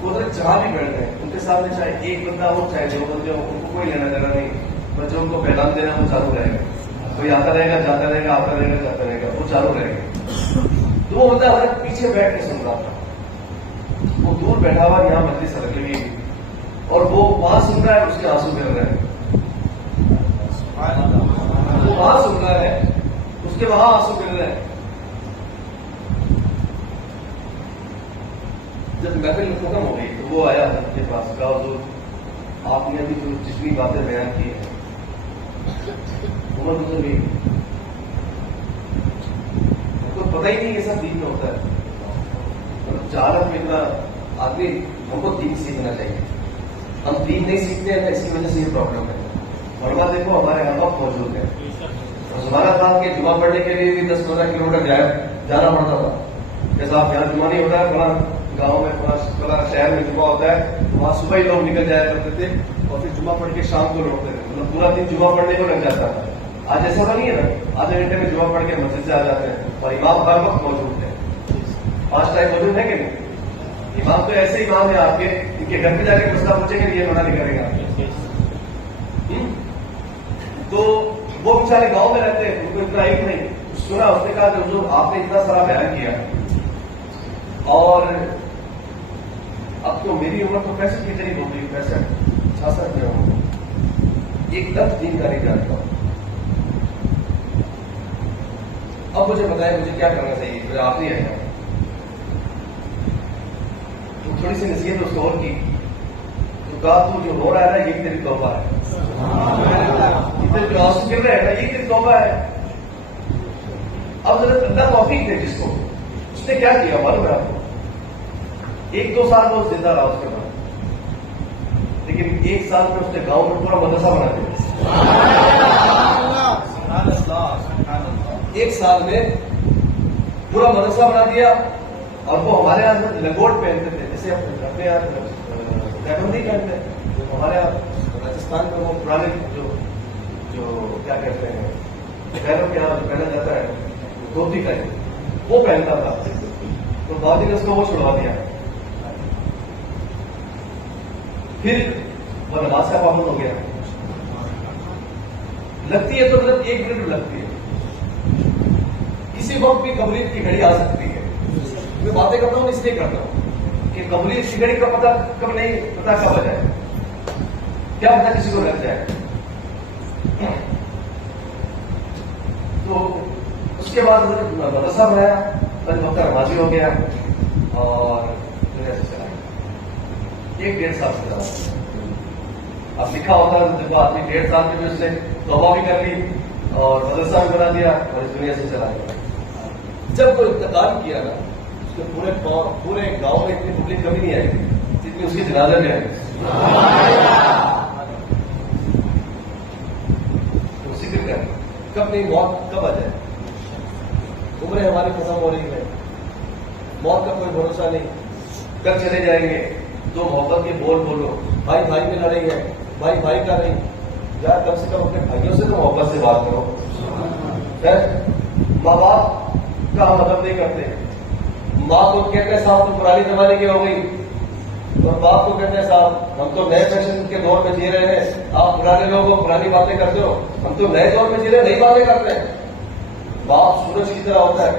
उधर जहां भी बैठते हैं उनके सामने चाहे एक बंदा हो चाहे 2 बंदे हो, उनको कोई लेना देना नहीं, बस जो उनको पैगाम देना वो चालू रहेगा। कोई आता रहेगा, जाता रहेगा, आता रहेगा, जाता रहेगा, वो चालू रहेगा। तो वो बंदा हमारे पीछे बैठ के सुन रहा था, वो दूर बैठा हुआ, यहाँ मजलिस लगी हुई, और वो वहां सुन रहा है, उसके आंसू गिर रहे हैं। वो वहां सुन रहा है, उसके वहां आंसू गिर रहे हैं। जब महफिल खत्म हो गई तो वो आया उनके पास, कहा हुजूर आपने अभी जो जितनी बातें बयान की है उम्र गुजर गई, तो पता ही नहीं ये सब दीन में होता है। तो जहालत में इतना आदमी, हमको दीन सीखना चाहिए। हम दीन नहीं सीखते हैं, इसकी वजह से ये प्रॉब्लम है। और देखो हमारे हर वक्त मौजूद है। और हमारा था कि जुमा पढ़ने के लिए भी 10-15 किलोमीटर जाना पड़ता था। जैसा आप यहाँ जुमा नहीं होता है, बड़ा गांव में, बड़ा शहर में जुमा होता है, वहां सुबह ही लोग निकल जाया करते थे और फिर जुमा पढ़ के शाम को लौटते थे। मतलब पूरा दिन जुमा पढ़ने को लग जाता था। आज ऐसा तो नहीं है ना, आधे घंटे में जुमा पढ़ के मस्जिद से आ जाते हैं और इमाम हर वक्त मौजूद है। 5 टाइम मौजूद है कि नहीं? इमाम तो ऐसे इमाम है आपके, इनके घर पे जाके प्रश्न पूछेंगे, ये मना नहीं करेगा। तो वो बेचारे गांव में रहते हैं, उनको इतना एक नहीं सुना। उसने कहा कि हुजूर आपने इतना सारा बयान किया और अब तो मेरी उम्र तो 65 की करीब हो गई, 65 में हूं, एक दर्द दिन का नहीं जानता। अब मुझे बताया मुझे क्या करना चाहिए। मुझे आखिरी आएगा तो थोड़ी सी नसीहत उसको और की, तो कहा तू जो रो रहा है ना, ये तेरी तौबा है। इतने जो आंसू गिर रहे हैं ना, ये तेरी तौबा है। अब जरा अल्लाह तौफीक दे जिसको, उसने क्या किया मालूम है आपको? 1-2 साल वो जिंदा रहा उसके बाद, लेकिन 1 साल में उसने गांव में पूरा मदरसा बना दिया। 1 साल में पूरा मदरसा बना दिया। और वो हमारे यहाँ लंगोट पहनते थे, जैसे अपने यहाँ पैबंदी पहनते हैं, जो हमारे यहाँ राजस्थान में वो पुराने जो क्या कहते हैं, पैरों के यहाँ जो पहना जाता है धोती का, वो पहनता था। तो बाबू ने उसको वो छुड़वा दिया। फिर वो नमाज का पाबंद हो गया। लगती है तो मतलब 1 मिनट लगती है। किसी वक्त भी कबूलियत की घड़ी आ सकती है। मैं बातें करता हूँ इसलिए करता हूँ कि कबूलियत की घड़ी का पता कब नहीं पता कब आ जाए, क्या पता किसी को लग जाए। तो उसके बाद मदरसा में आया, वक्त नमाजी हो गया और दुनिया से चला गया। 1-1.5 साल से चला। अब लिखा होता है जब आदमी 1.5 साल में उसने तौबा भी कर ली और मदरसा भी बना दिया और इस दुनिया से चला गया। जब कोई इंतकाल किया ना, उसके पूरे गांव में इतनी पब्लिक कभी नहीं आई जितनी उसके जनाजे में आई। तो जिक्र कर कब नहीं मौत कब आ जाए। उम्रें हमारी खत्म हो रही है, मौत का कोई भरोसा नहीं, कब चले जाएंगे। तो मोहब्बत के बोल बोलो, भाई भाई में लड़ाई है, भाई भाई का नहीं। यार कम से कम अपने भाइयों से तो मोहब्बत से बात करो। माँ बाप का हम मतलब नहीं करते। माँ को कहते हैं साहब तुम पुरानी जमाने की हो गई, और बाप को कहते हैं साहब हम तो नए फैशन के दौर में जी रहे हैं, आप पुराने लोग हो पुरानी बातें करते हो, हम तो नए दौर में जी रहे हैं, नई बातें करते हैं। बाप सूरज की तरह होता है,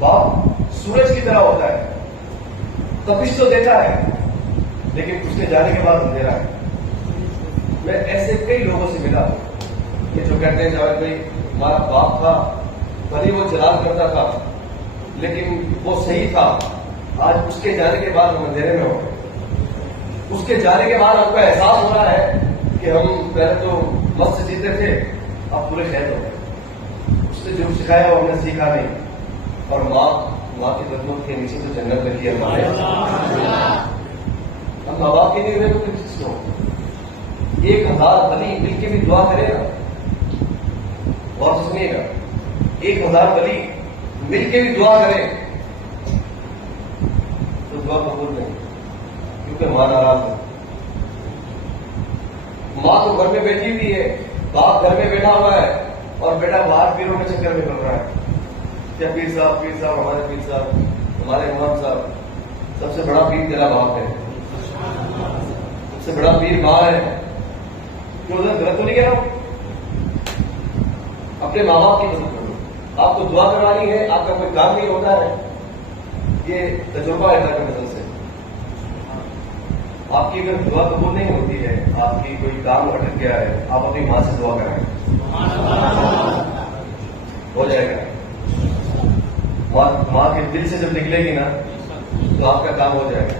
बाप सूरज की तरह होता है। तपिश तो देता है लेकिन उसके जाने के बाद अंधेरा है। मैं ऐसे कई लोगों से मिला कि जो कहते हैं जावेद भाई हमारा बाप था, भले वो जलाल करता था लेकिन वो सही था। आज उसके जाने के बाद हम अंधेरे में हो गए। उसके जाने के बाद हमको एहसास हो रहा है कि हम पहले तो मस्त जीते थे, अब पूरे कैद हो गए। उसने जो सिखाया वो हमने सीखा नहीं। और माँ की बदमत के नीचे तो जन्नत रखी है हमारे। हम माँ बाप के लिए तो किसको 1000 वली मिलके भी दुआ करेगा, और सुनिएगा 1000 वली मिलके भी दुआ करें तो दुआ कबूल नहीं, क्योंकि मां नाराज है। मां तो घर में बैठी हुई है, बाप घर में बैठा हुआ है और बेटा बाहर पीरों के चक्कर में कर रहा है। क्या पीर साहब हमारे पीर साहब हमारे इमाम साहब, सबसे बड़ा पीर तेरा बाप है, सबसे बड़ा पीर मां है। क्यों उधर गलत तो नहीं कह रहा हूं? अपने माँ बाप की मदद करो। आपको दुआ करवानी है, आपका कोई काम नहीं होता है, ये तजुर्बा है अल्लाह की नजर से। आपकी अगर दुआ कबूल नहीं होती है, आपकी कोई काम अटक गया है, आप अपनी मां से दुआ कराएं, हो जाएगा। मां के दिल से जब निकलेगी ना तो आपका काम हो जाएगा।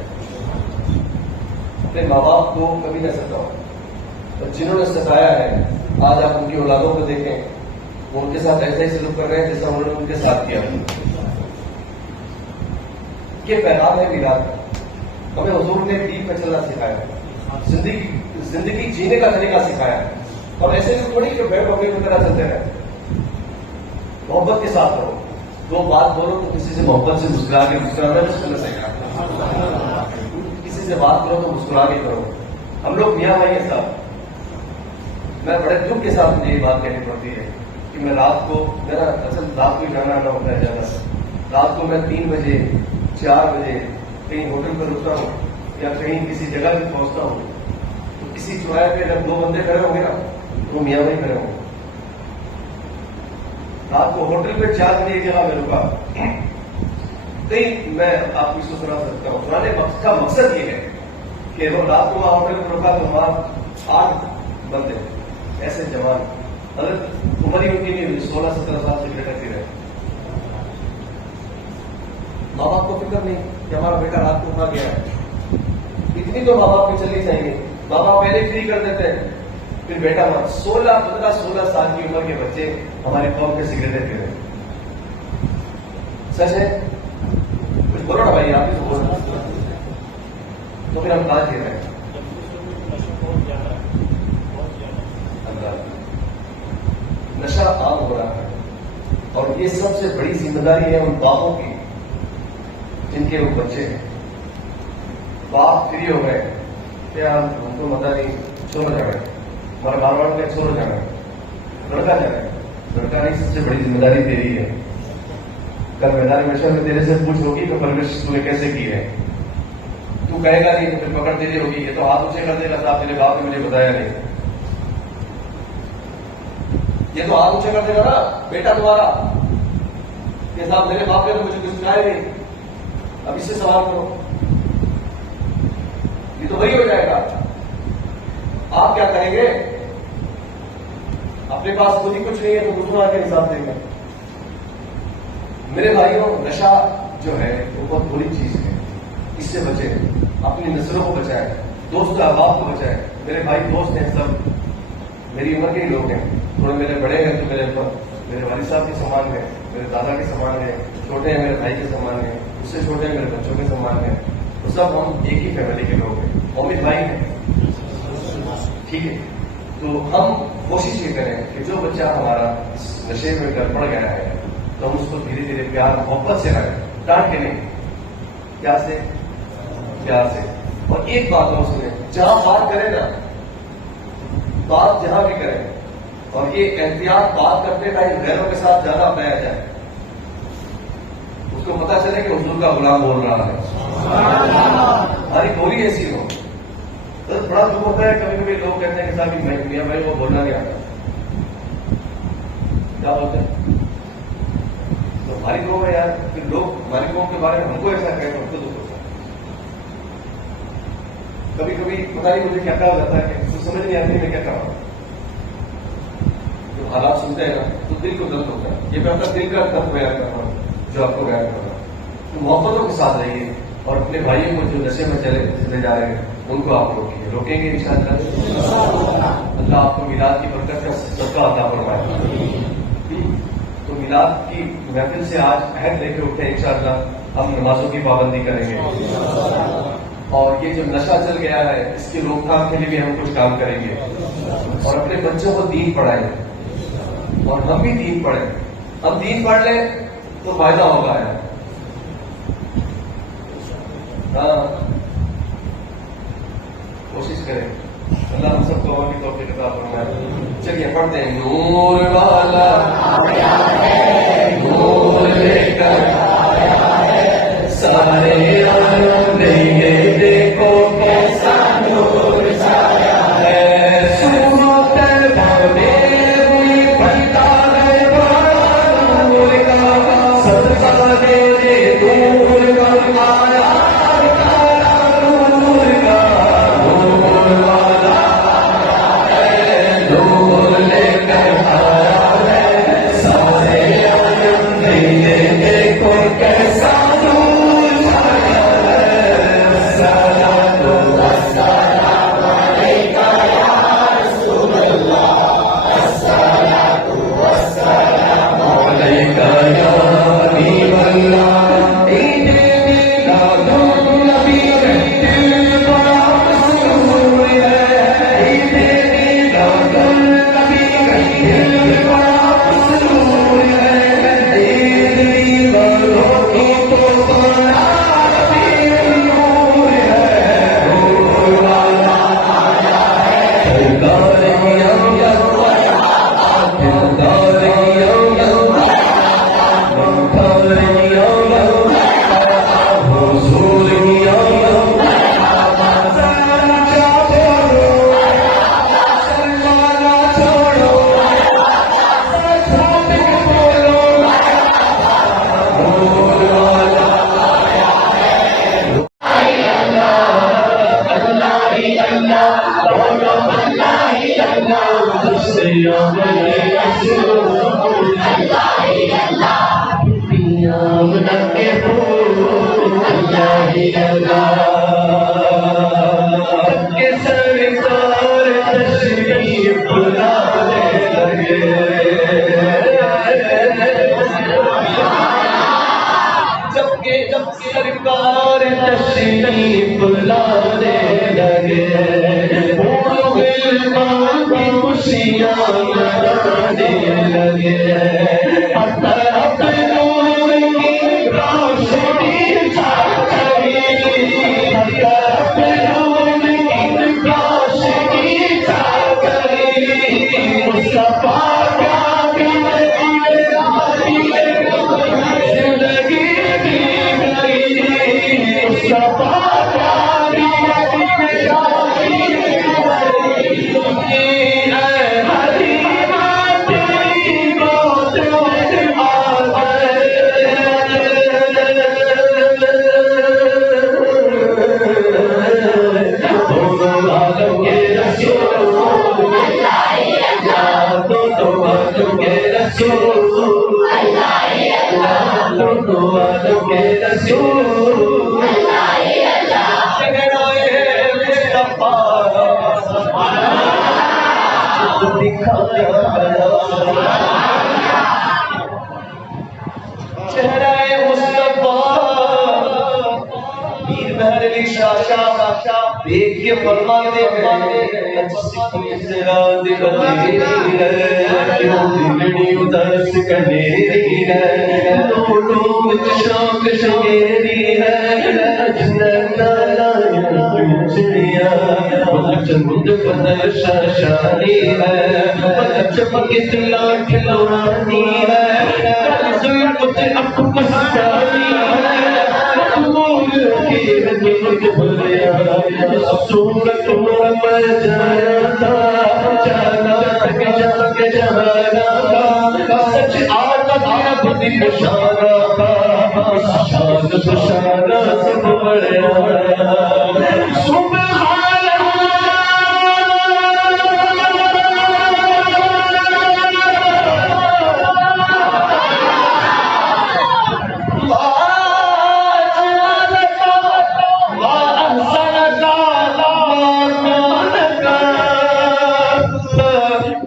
अपने माँ बाप को कभी न सताओ, और जिन्होंने सताया है आज आप उनकी औलादों को देखें, वो उनके साथ ऐसा ही सलूक कर रहे हैं जैसा उन्होंने उनके साथ किया। ये पैगाम है मीरात का। हमें हुजूर ने दीन में चलना सिखाया, जिंदगी जीने का तरीका सिखाया, और ऐसे भी थोड़ी कि बैठ बकरी की तरह चलते रहे। मोहब्बत के साथ रहो, दो बात बोलो तो किसी से मोहब्बत से मुस्कुराना चाहिए। किसी से बात करो तो मुस्कुरा के करो। हम लोग मियां भाई हैं साहब। मैं बड़े दुख के साथ मुझे ये बात कहनी पड़ती है कि मैं रात को, मेरा असल रात को जाना आना होता है ज्यादा। रात को मैं 3 बजे 4 बजे कहीं होटल पर रुकता हूँ या कहीं किसी जगह पे पहुंचता हूँ, तो किसी चौराहे पे अगर 2 बंदे खड़े होंगे ना तो मियां भाई खड़े होंगे। रात को होटल पे 4 बजे एक जगह में रुका, कहीं मैं आपको इसको सुना सकता हूँ। पुराने वक्त का मकसद ये है कि वो रात को वहां होटल पर रुका तो वहां 8 बंदे ऐसे जवान, मतलब उम्र ही उनकी नहीं हुई, 16-17 साल से बेटा रहे। माँ बाप को फिक्र नहीं कि हमारा बेटा रात को उठा गया है, इतनी तो माँ बाप की चलनी चाहिए। माँ बाप पहले फ्री कर देते हैं, फिर बेटा मत। 16 साल की उम्र के बच्चे हमारी कौम के सिगरेटें पी रहे। सच है? कुछ बोलो ना भाई, आप ही तो बोलो। तो फिर हम कहां जी रहे हैं? नशा आम हो रहा है, और ये सबसे बड़ी जिम्मेदारी है उन बापों की जिनके वो बच्चे हैं। बाप फ्री हो गए, क्या हमको पता नहीं, छोड़ जाए हमारा बार बार क्या छोड़ जाना, लड़का जाए, लड़का नहीं, सबसे बड़ी जिम्मेदारी तेरी है। कल मैदान में तेरे से पूछ होगी तो परवरिश तूने कैसे की है, तू कहेगा नहीं तो फिर पकड़ तेरी होगी, ये तो हाथ ऊंचे कर देगा साहब तेरे बाप ने मुझे बताया नहीं। ये तो हाथ ऊंचे कर देगा ना बेटा तुम्हारा, ये साहब मेरे बाप ने तो मुझे कुछ सिखाया नहीं, अब इससे सवाल करो, ये तो वही हो जाएगा। आप क्या करेंगे? अपने पास खुद ही कुछ नहीं है तो दूसरों के हिसाब देंगे। मेरे भाइयों, नशा जो है वो बहुत बुरी चीज है, इससे बचे, अपनी नस्लों को बचाए, दोस्त अहबाब को बचाए। मेरे भाई दोस्त हैं, सब मेरी उम्र के ही लोग हैं, थोड़े मेरे बड़े हैं तो मेरे वालिद साहब के समान है, मेरे दादा के समान है, छोटे हैं मेरे भाई के समान है, उससे छोटे हैं मेरे बच्चों के समान है, तो सब हम एक ही फैमिली के लोग हैं, अमीर भाई हैं, ठीक है। तो हम कोशिश ये करें कि जो बच्चा हमारा इस नशे में गड़बड़ गया है तो हम उसको धीरे धीरे प्यार मोहब्बत से लाएं, डांट के नहीं, क्या से, प्यार से। और एक बात हो उसमें, जहां बात करें ना, बात जहां भी करें, और ये एहतियात बात करते टाइम गैरों के साथ ज्यादा अपनाया जाए, उसको पता चले कि हुजूर का गुलाम बोल रहा है, हमारी बोली ऐसी हो। तो बड़ा दुख होता है, कभी कभी लोग कहते हैं कि साहब मियां भाई वो बोलना नहीं आता, क्या बोलते हैं तो हमारी कौम है यार, फिर लोग हमारी कौम के बारे में हमको ऐसा कहें तो हमको दुख होता है। कभी कभी पता नहीं मुझे क्या कहा जाता है कि कुछ समझ नहीं आती मैं क्या कर रहा हूं, जो हालात सुनते हैं ना तो दिल को दर्द होता है। ये मैं अपना दिल का दर्द बयान कर रहा हूं जो आपको बयान कर रहा हूं। तो मोहब्बतों के साथ रहिए और अपने भाइयों को जो नशे में चले जा रहे हैं उनको आप रोकेंगे इंशाअल्लाह। अल्लाह आपको मिलाद की बरकत का सदका अता फरमाए। तो मिलाद की महफिल से आज अहद लेकर उठे इंशाअल्लाह हम नमाजों की पाबंदी करेंगे, और ये जो नशा चल गया है इसकी रोकथाम के लिए भी हम कुछ काम करेंगे, और अपने बच्चों को दीन पढ़ाएं और हम भी दीन पढ़ें। हम दीन पढ़ लें तो फायदा होगा यार। हाँ, कोशिश करें, अल्लाह हम सबको और भी तौफीक अता फरमाए। चलिए पढ़ते हैं। नूर वाला आया है, नूर लेकर आया है, सारे आलम में ये देखो कैसा नूर छाया है। सूरत भावे हुई बनता है बड़ा नूर का, सदका दे दे नूर का आया जब सरकार तशरीफ लाने लगे, की खुशियां मनाने लगे, अपने नूर की रोशनी छा गई, अपने नूर की रोशनी छा गई, मुस्तफा वालों के रसूल शहनाए मुस्तफा दिखाया चेहराए मुस्तफा मीर बहर अली शाह देख के फरमाते हैं जरा दिल दिलड़ी उदास कनेरी है लोग शौक शगेरी है चिड़िया चंद बदल शाशानी है चमक लाख लोरानी है कुछ अपनी है सूरत पर जाना था सच आका बुद्धि शाना शान शाना सब बड़ा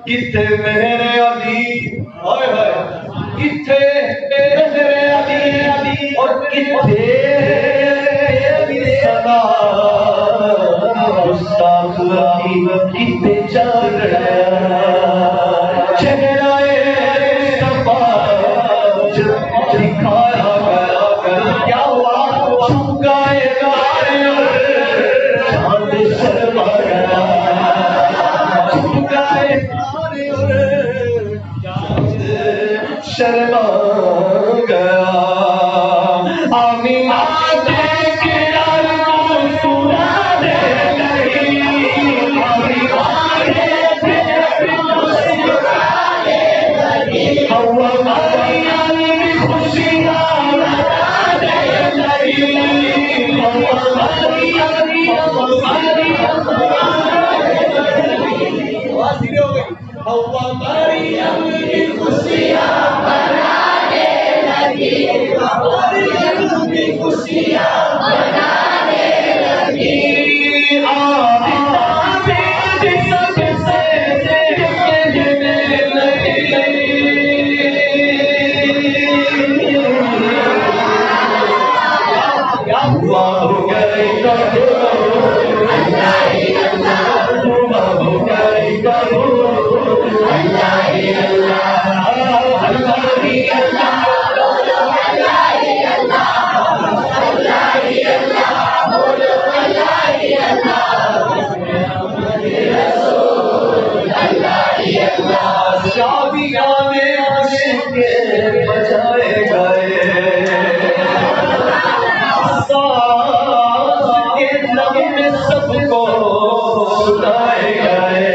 किथे मेरे अली हाय हाय किथे मेरे अली और किथे सदा गुस्ताख अली किथे चल रहा चेहराए सफा दिखाया गया क्या हुआ झुकाए चांद शर्मा गया झुकाए शर्मा गया आमीना देख यार को सुना दे लगी आमीना देख हवा मारी खुशियां मना दे लगी हवा मरियम की खुशियां मनाने लगी मरियम की खुशियां मनाने लगी सबसे क्या हुआ हो गए शादियां में आशिक़े बजाए गए साज़ के दम में सबको सुनाए गए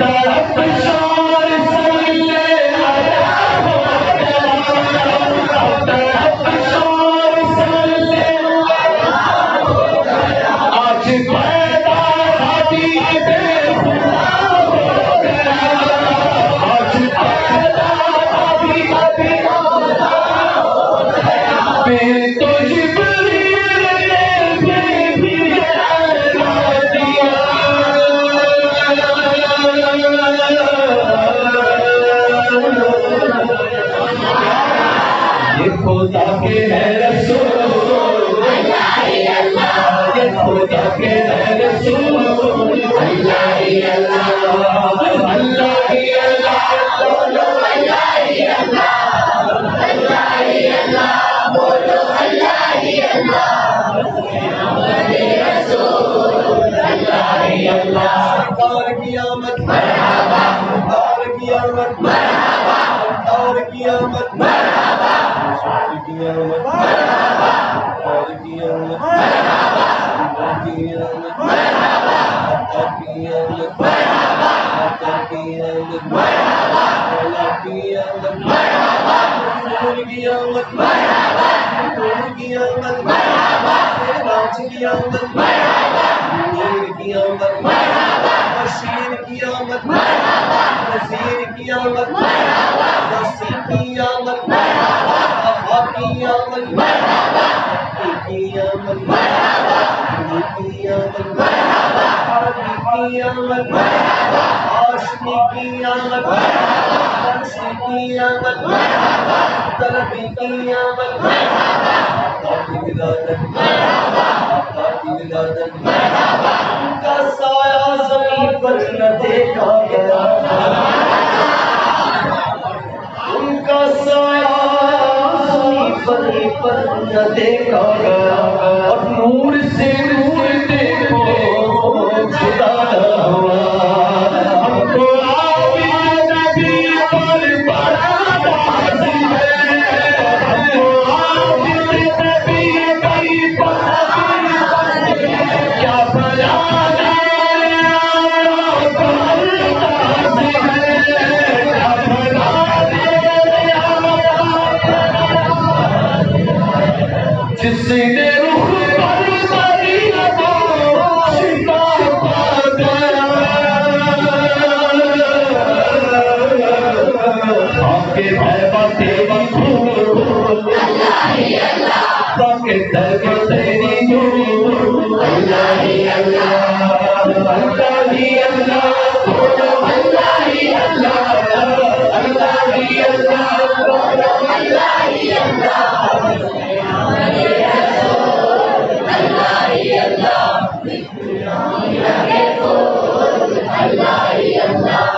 तरफ शार सल्ले तरफ शार सल्ले आज पैदा हबीबे खुदा के है रसूल ये खुदा के है रसूल अल्लाह ही अल्लाह अल्लाह ही अल्लाह बोलो अल्लाह ही अल्लाह अल्लाह ही अल्लाह बोलो अल्लाह ही अल्लाह मोहम्मद रसूल अल्लाह ही अल्लाह और क़यामत मरहबा और क़यामत मरहबा और क़यामत मरहबा और क़यामत मरहबा और क़यामत मरहबा और क़यामत मरहबा और क़यामत मरहबा और क़यामत मरहबा और क़यामत मरहबा और क़यामत मरहबा और क़यामत मरहबा आज क़यामत मरहबा और क़यामत मरहबा बशीर की आमद, नज़ीर की आमद, नसीर की आमद, वफा की आमद, की आमद, की आमद, अरबी की आमद, आशमी की आमद, नक्शी की आमद, तलबी की आमद, आका की विलादत, आका की विलादत, उनका साया ज़मीन पर न देखा गया, उनका साया ज़मीन पर न देखा गया, और नूर से नूर देखो जुदा न हुआ। हमको आबिद नबी पर बड़ा नाज़ है, हमको आबिद नबी पर बड़ा नाज़ है, क्या बयान जिसने रुख पर मदीना को छिपा गया, आके तैबा तेरी धूल, आके तैबा तेरी धूल, अल्लाह ही अल्लाह, अल्लाह ही अल्लाह, अल्लाह ही अल्लाह, अल्लाह ही अल्लाह, अल्लाह ही अल्लाह,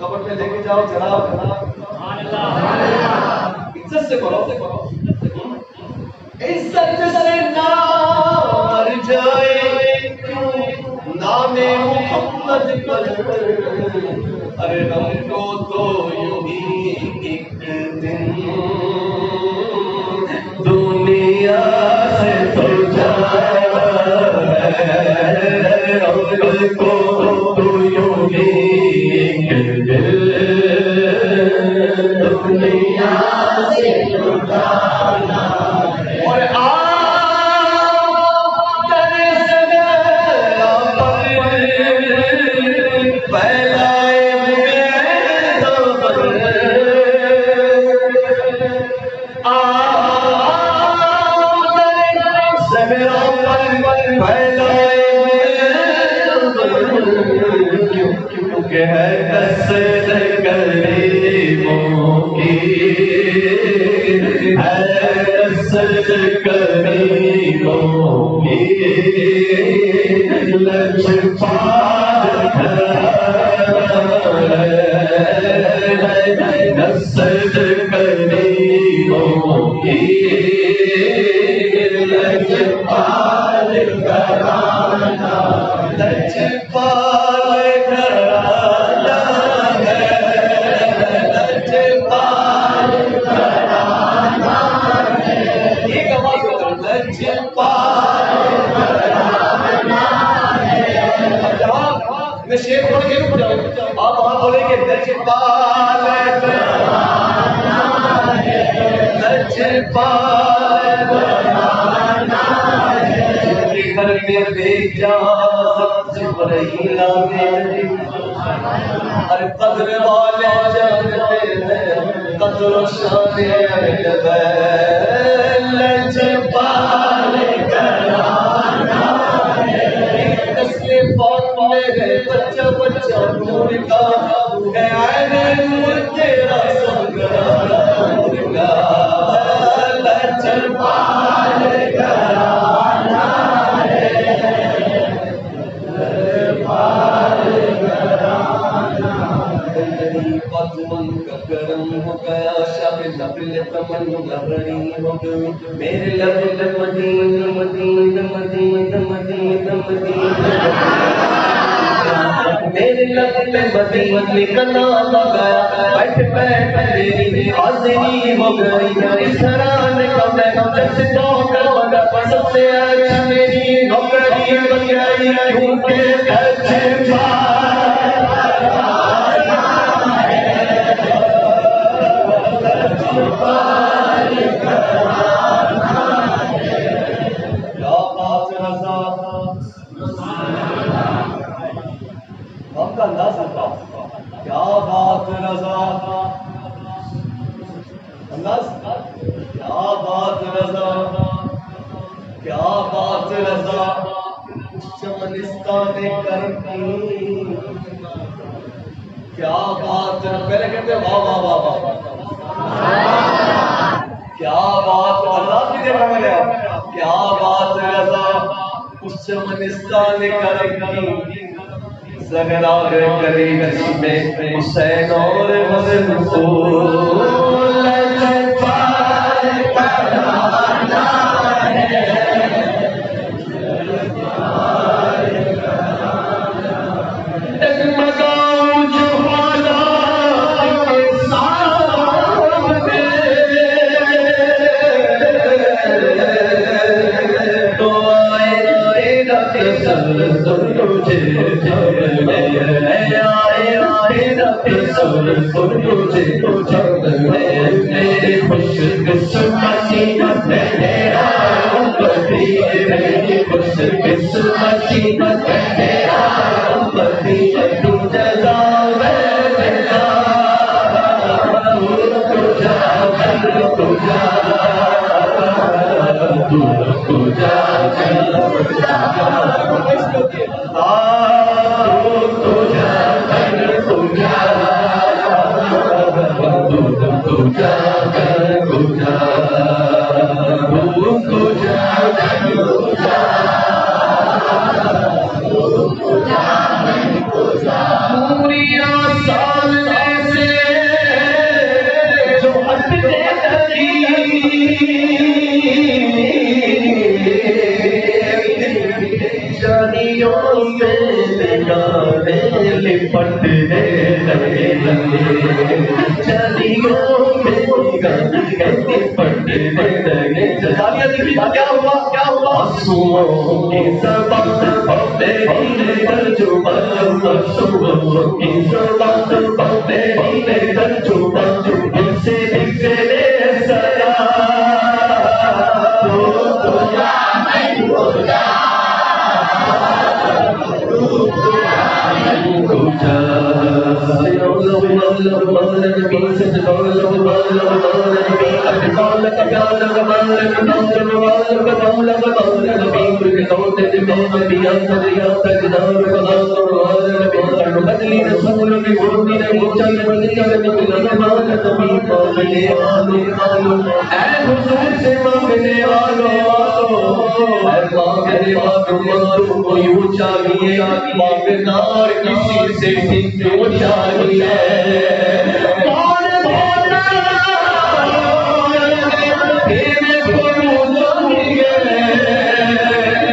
कब्र में लेके जाओ जनाब, इज्जत से बोलो, इज्जत से नार जाए नामे मोहम्मद पर, अरे हमको तो यूं ही एक दिन दुनिया से तो जाना है, हमको तो यूं ही एक दिन दुनिया से तो जाना है, और क्योंकि है कसर करीमों की, है कसर करीमों की लजपाल नसर करीमों की लजपाल घराना लजपाल घराना है लजपाल घराना है एक आवाज करो लजपाल घराना है मैं शेर बोल के रुक जाऊं आप वहां बोलेंगे लजपाल घराना है लजपाल घराना है घर में बेजा जिब्राइल आगे हर कदर वाले जानते हैं कदर शान लजपाल घराना है नस्ले पाक मेरे बच्चा बच्चा नूर का है नूर तेरा संगराना नूर का लजपाल घराना है लजपाल घराना पतमन का करम हो गया शब नबल तमन्ना बड़ी हो गई मेरे लब Medina Medina Medina Medina Medina मेरे लब पे मदीने का नाम आ गया बैठ बैठ मेरी हाजिरी हो गई इस घराने का मैं जैसे नौकर बना सबसे अच्छा मेरी नौकरी बन गई क्योंकि आपका अंदाजा था क्या बात रज़ा अंदाज क्या बात रज़ा क्या बात रज़ा चमनिस्तान करती क्या बात पहले कहते वाह वाह वाह वाह क्या बात अल्लाह की देखा मैंने क्या बात रज़ा उस चमनिस्तान करती ज़हरा करीब में हुसैन और हसन को लजपाल घराना है डगमगाऊं जो हालात के सामने तो आए तेरा तसल्लुल तुझे तुझे मेरी खुश किस्मती मेरा उम्मती मेरी खुश किस्मती मेरा उम्मती तू जज़ा मेरा तुझा तुझा तुझा लिपटने लगे चलियों में लिपटने लगे तालियां देखी क्या हुआ आंसुओं की ज़बान मेरी तर्जुमान आंसुओं की ज़बान मेरी तर्जुमान इनसे निकले सदा तुझा मैं तुझा बदली रसूल की गुरती ने चल बदली निकला मान नबी मांगने वालों ऐ हुजूर से मांगने वालों ऐ मांगने वालों को यूं चाहिए मांगनार किसी से भी क्यों चाहिए कौन बोलता देने को चाहिए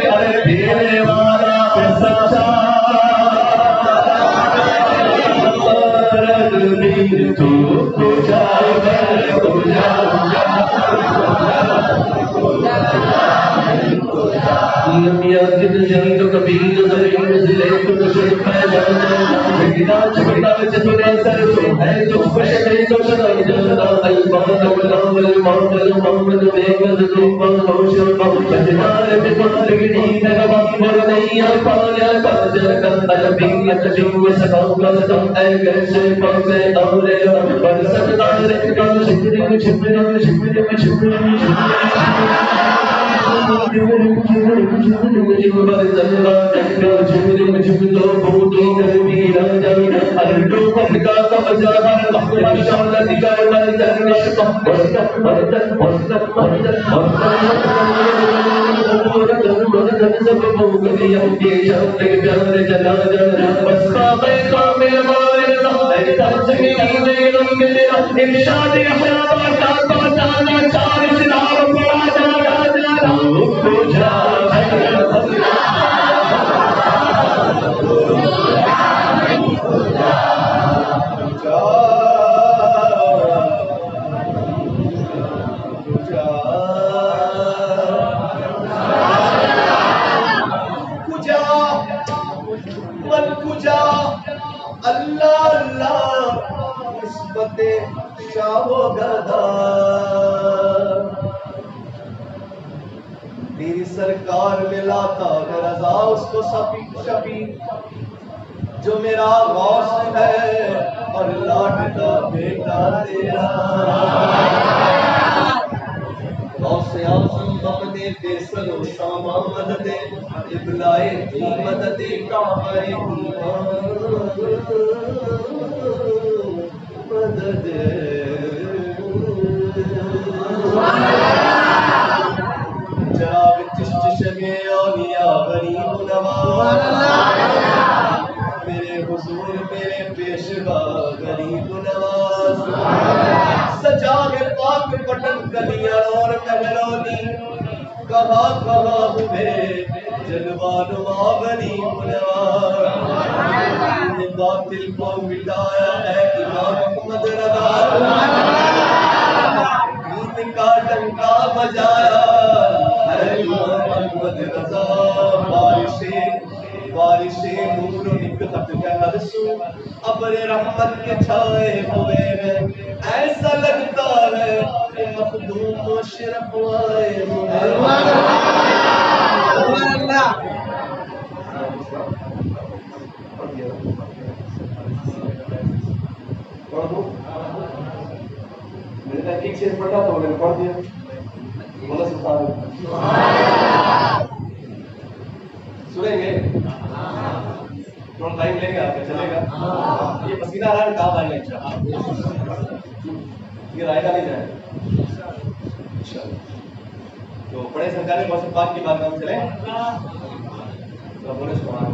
अरे देने वाला सच्चा तू पूजा तो कभी तेरी सरकार में लाता रजा उसको शफी जो मेरा गौस है और लाडला बेटा तेरा गौसे आज़म मददे बेसरो सामा मददे इब्लाए दी मददे काहे मददे जनाब चिश्तिशगे औलिया गरीब नवाज मेरे हुजूर मेरे पेशवा गरीब नवाज सजा के पाक पटन गलियां और महलोनी कहाँ कहाँ हुए जलवानुमा गरीब नवाज बातिल को मिटाया है इमाम अहमद रज़ा का डंका बजाया है इमाम अहमद रज़ा बारिशे नूर निकलत गहरसू अब्र रहमत के छाए हुए हैं ऐसा लगता है कि मखदूम शरफ आए हुए हैं मैंने एक शेर पढ़ा तो मैंने पढ़ दिया बोला सुभान सुनेंगे थोड़ा टाइम लेंगे आपका चलेगा ये पसीना आ रहा है काम आएगा इंशाल्लाह ये रायगा नहीं जाएगा तो बड़े सरकारी मौसम पाक की बात हम चले तो बोले सुभान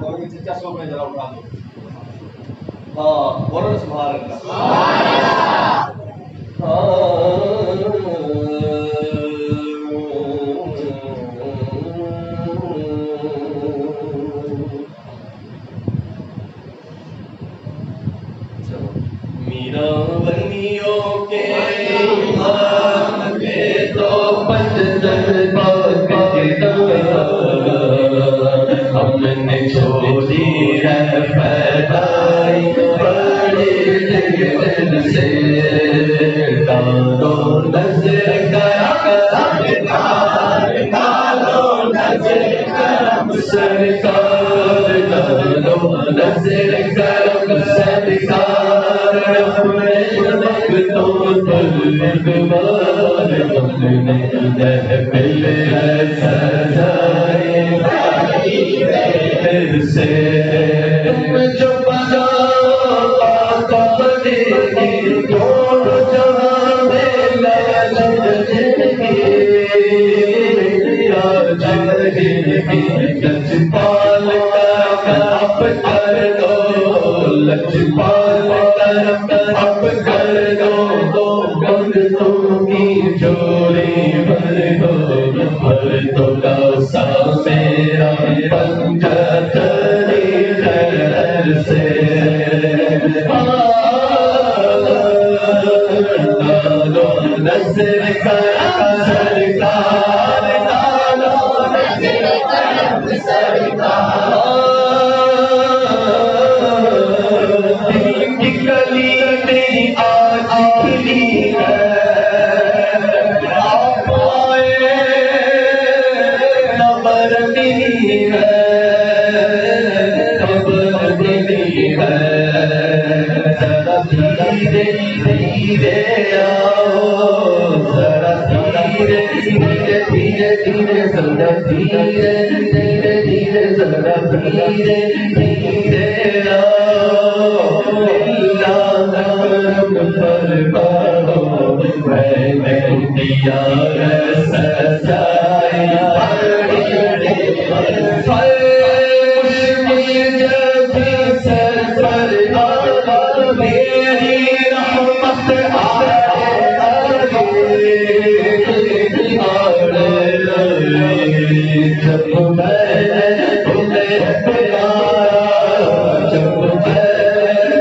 तो चचा सो में जरा उठा दो हाँ बोलो सुभान मीरा बनियों के तो हमने छोड़ी है पैदाई बड़ी दिल से डालो नजर करम सरकार डालो नजर करम सरकार अपने तो तलवार अपने महफिल सजाए से लजपाल अब कर दो, लजपाल अब कर दो, भक्तों की झोली भर दो दासा मेरा पंजतरी खैर से। डालो नजर करम सरकार, डालो नजर करम सरकार। दिल की कली मेरी आज खिली है, आप आए खबर मिली है, खबर मिली है। जरा धीरे धीरे आओ, जरा धीरे धीरे धीरे धीरे, जरा धीरे धीरे धीरे, जरा धीरे धीरे आओ। करम फरमाओ, मैंने दिया सजाए मुश्किल जब सर पर मेरी रहमत आए, जब मैं तुम्हें प्यारा, जब मैं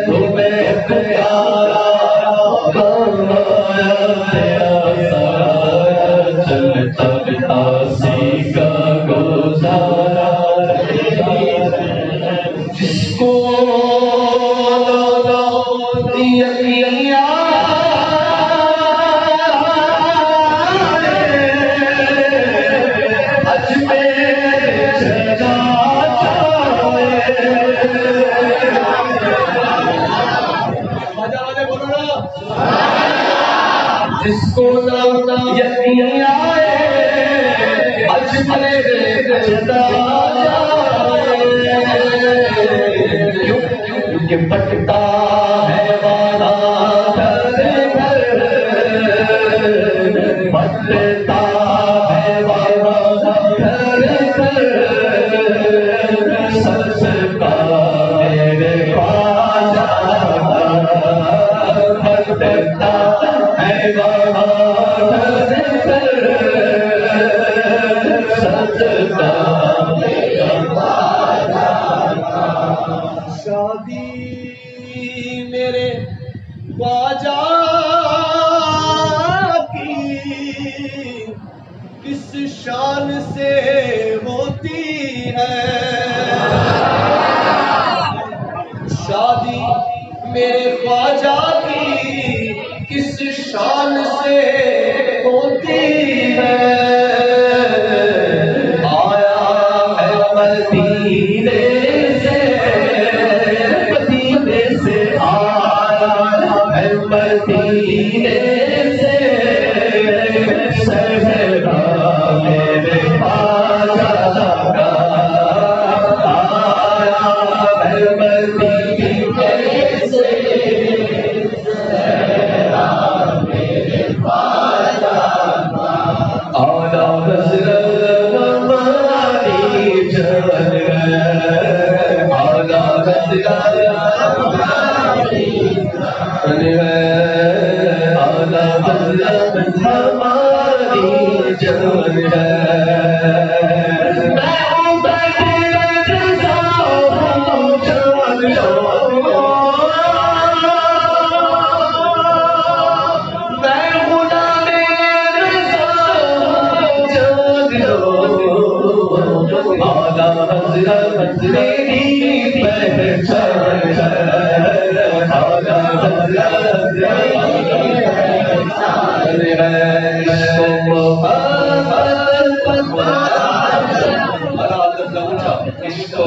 तुम्हें प्यारा चलता आसी का गुजारा। जिसको जिसको ना यकीन आए अजमेर चला जाए, क्योंकि पटता है वाला घर घर, पटता है वाला घर घर। ससका मेरे ख्वाजा पटता है वाला घर घर, ससका मेरे ख्वाजा। शादी मेरे ख्वाजा की किस शान से होती है, शादी मेरे ख्वाजा की किस शान से होती है। आया है मदीने से, मदीने से आया है मदीने से, सहरा मेरे ख्वाजा का आया है मदीने से, सहरा मेरे ख्वाजा का। आला हज़रत हमारी जान है, आला हज़रत हमारी जान है, आला हज़रत हमारी जान है। मैं हूँ बेग़ुज़ा हूँ जान लो, मैं गुलाम रज़ा जान लो। आला हज़रत मेरी पहचान है, आला हज़रत मेरी पहचान है। इश्क़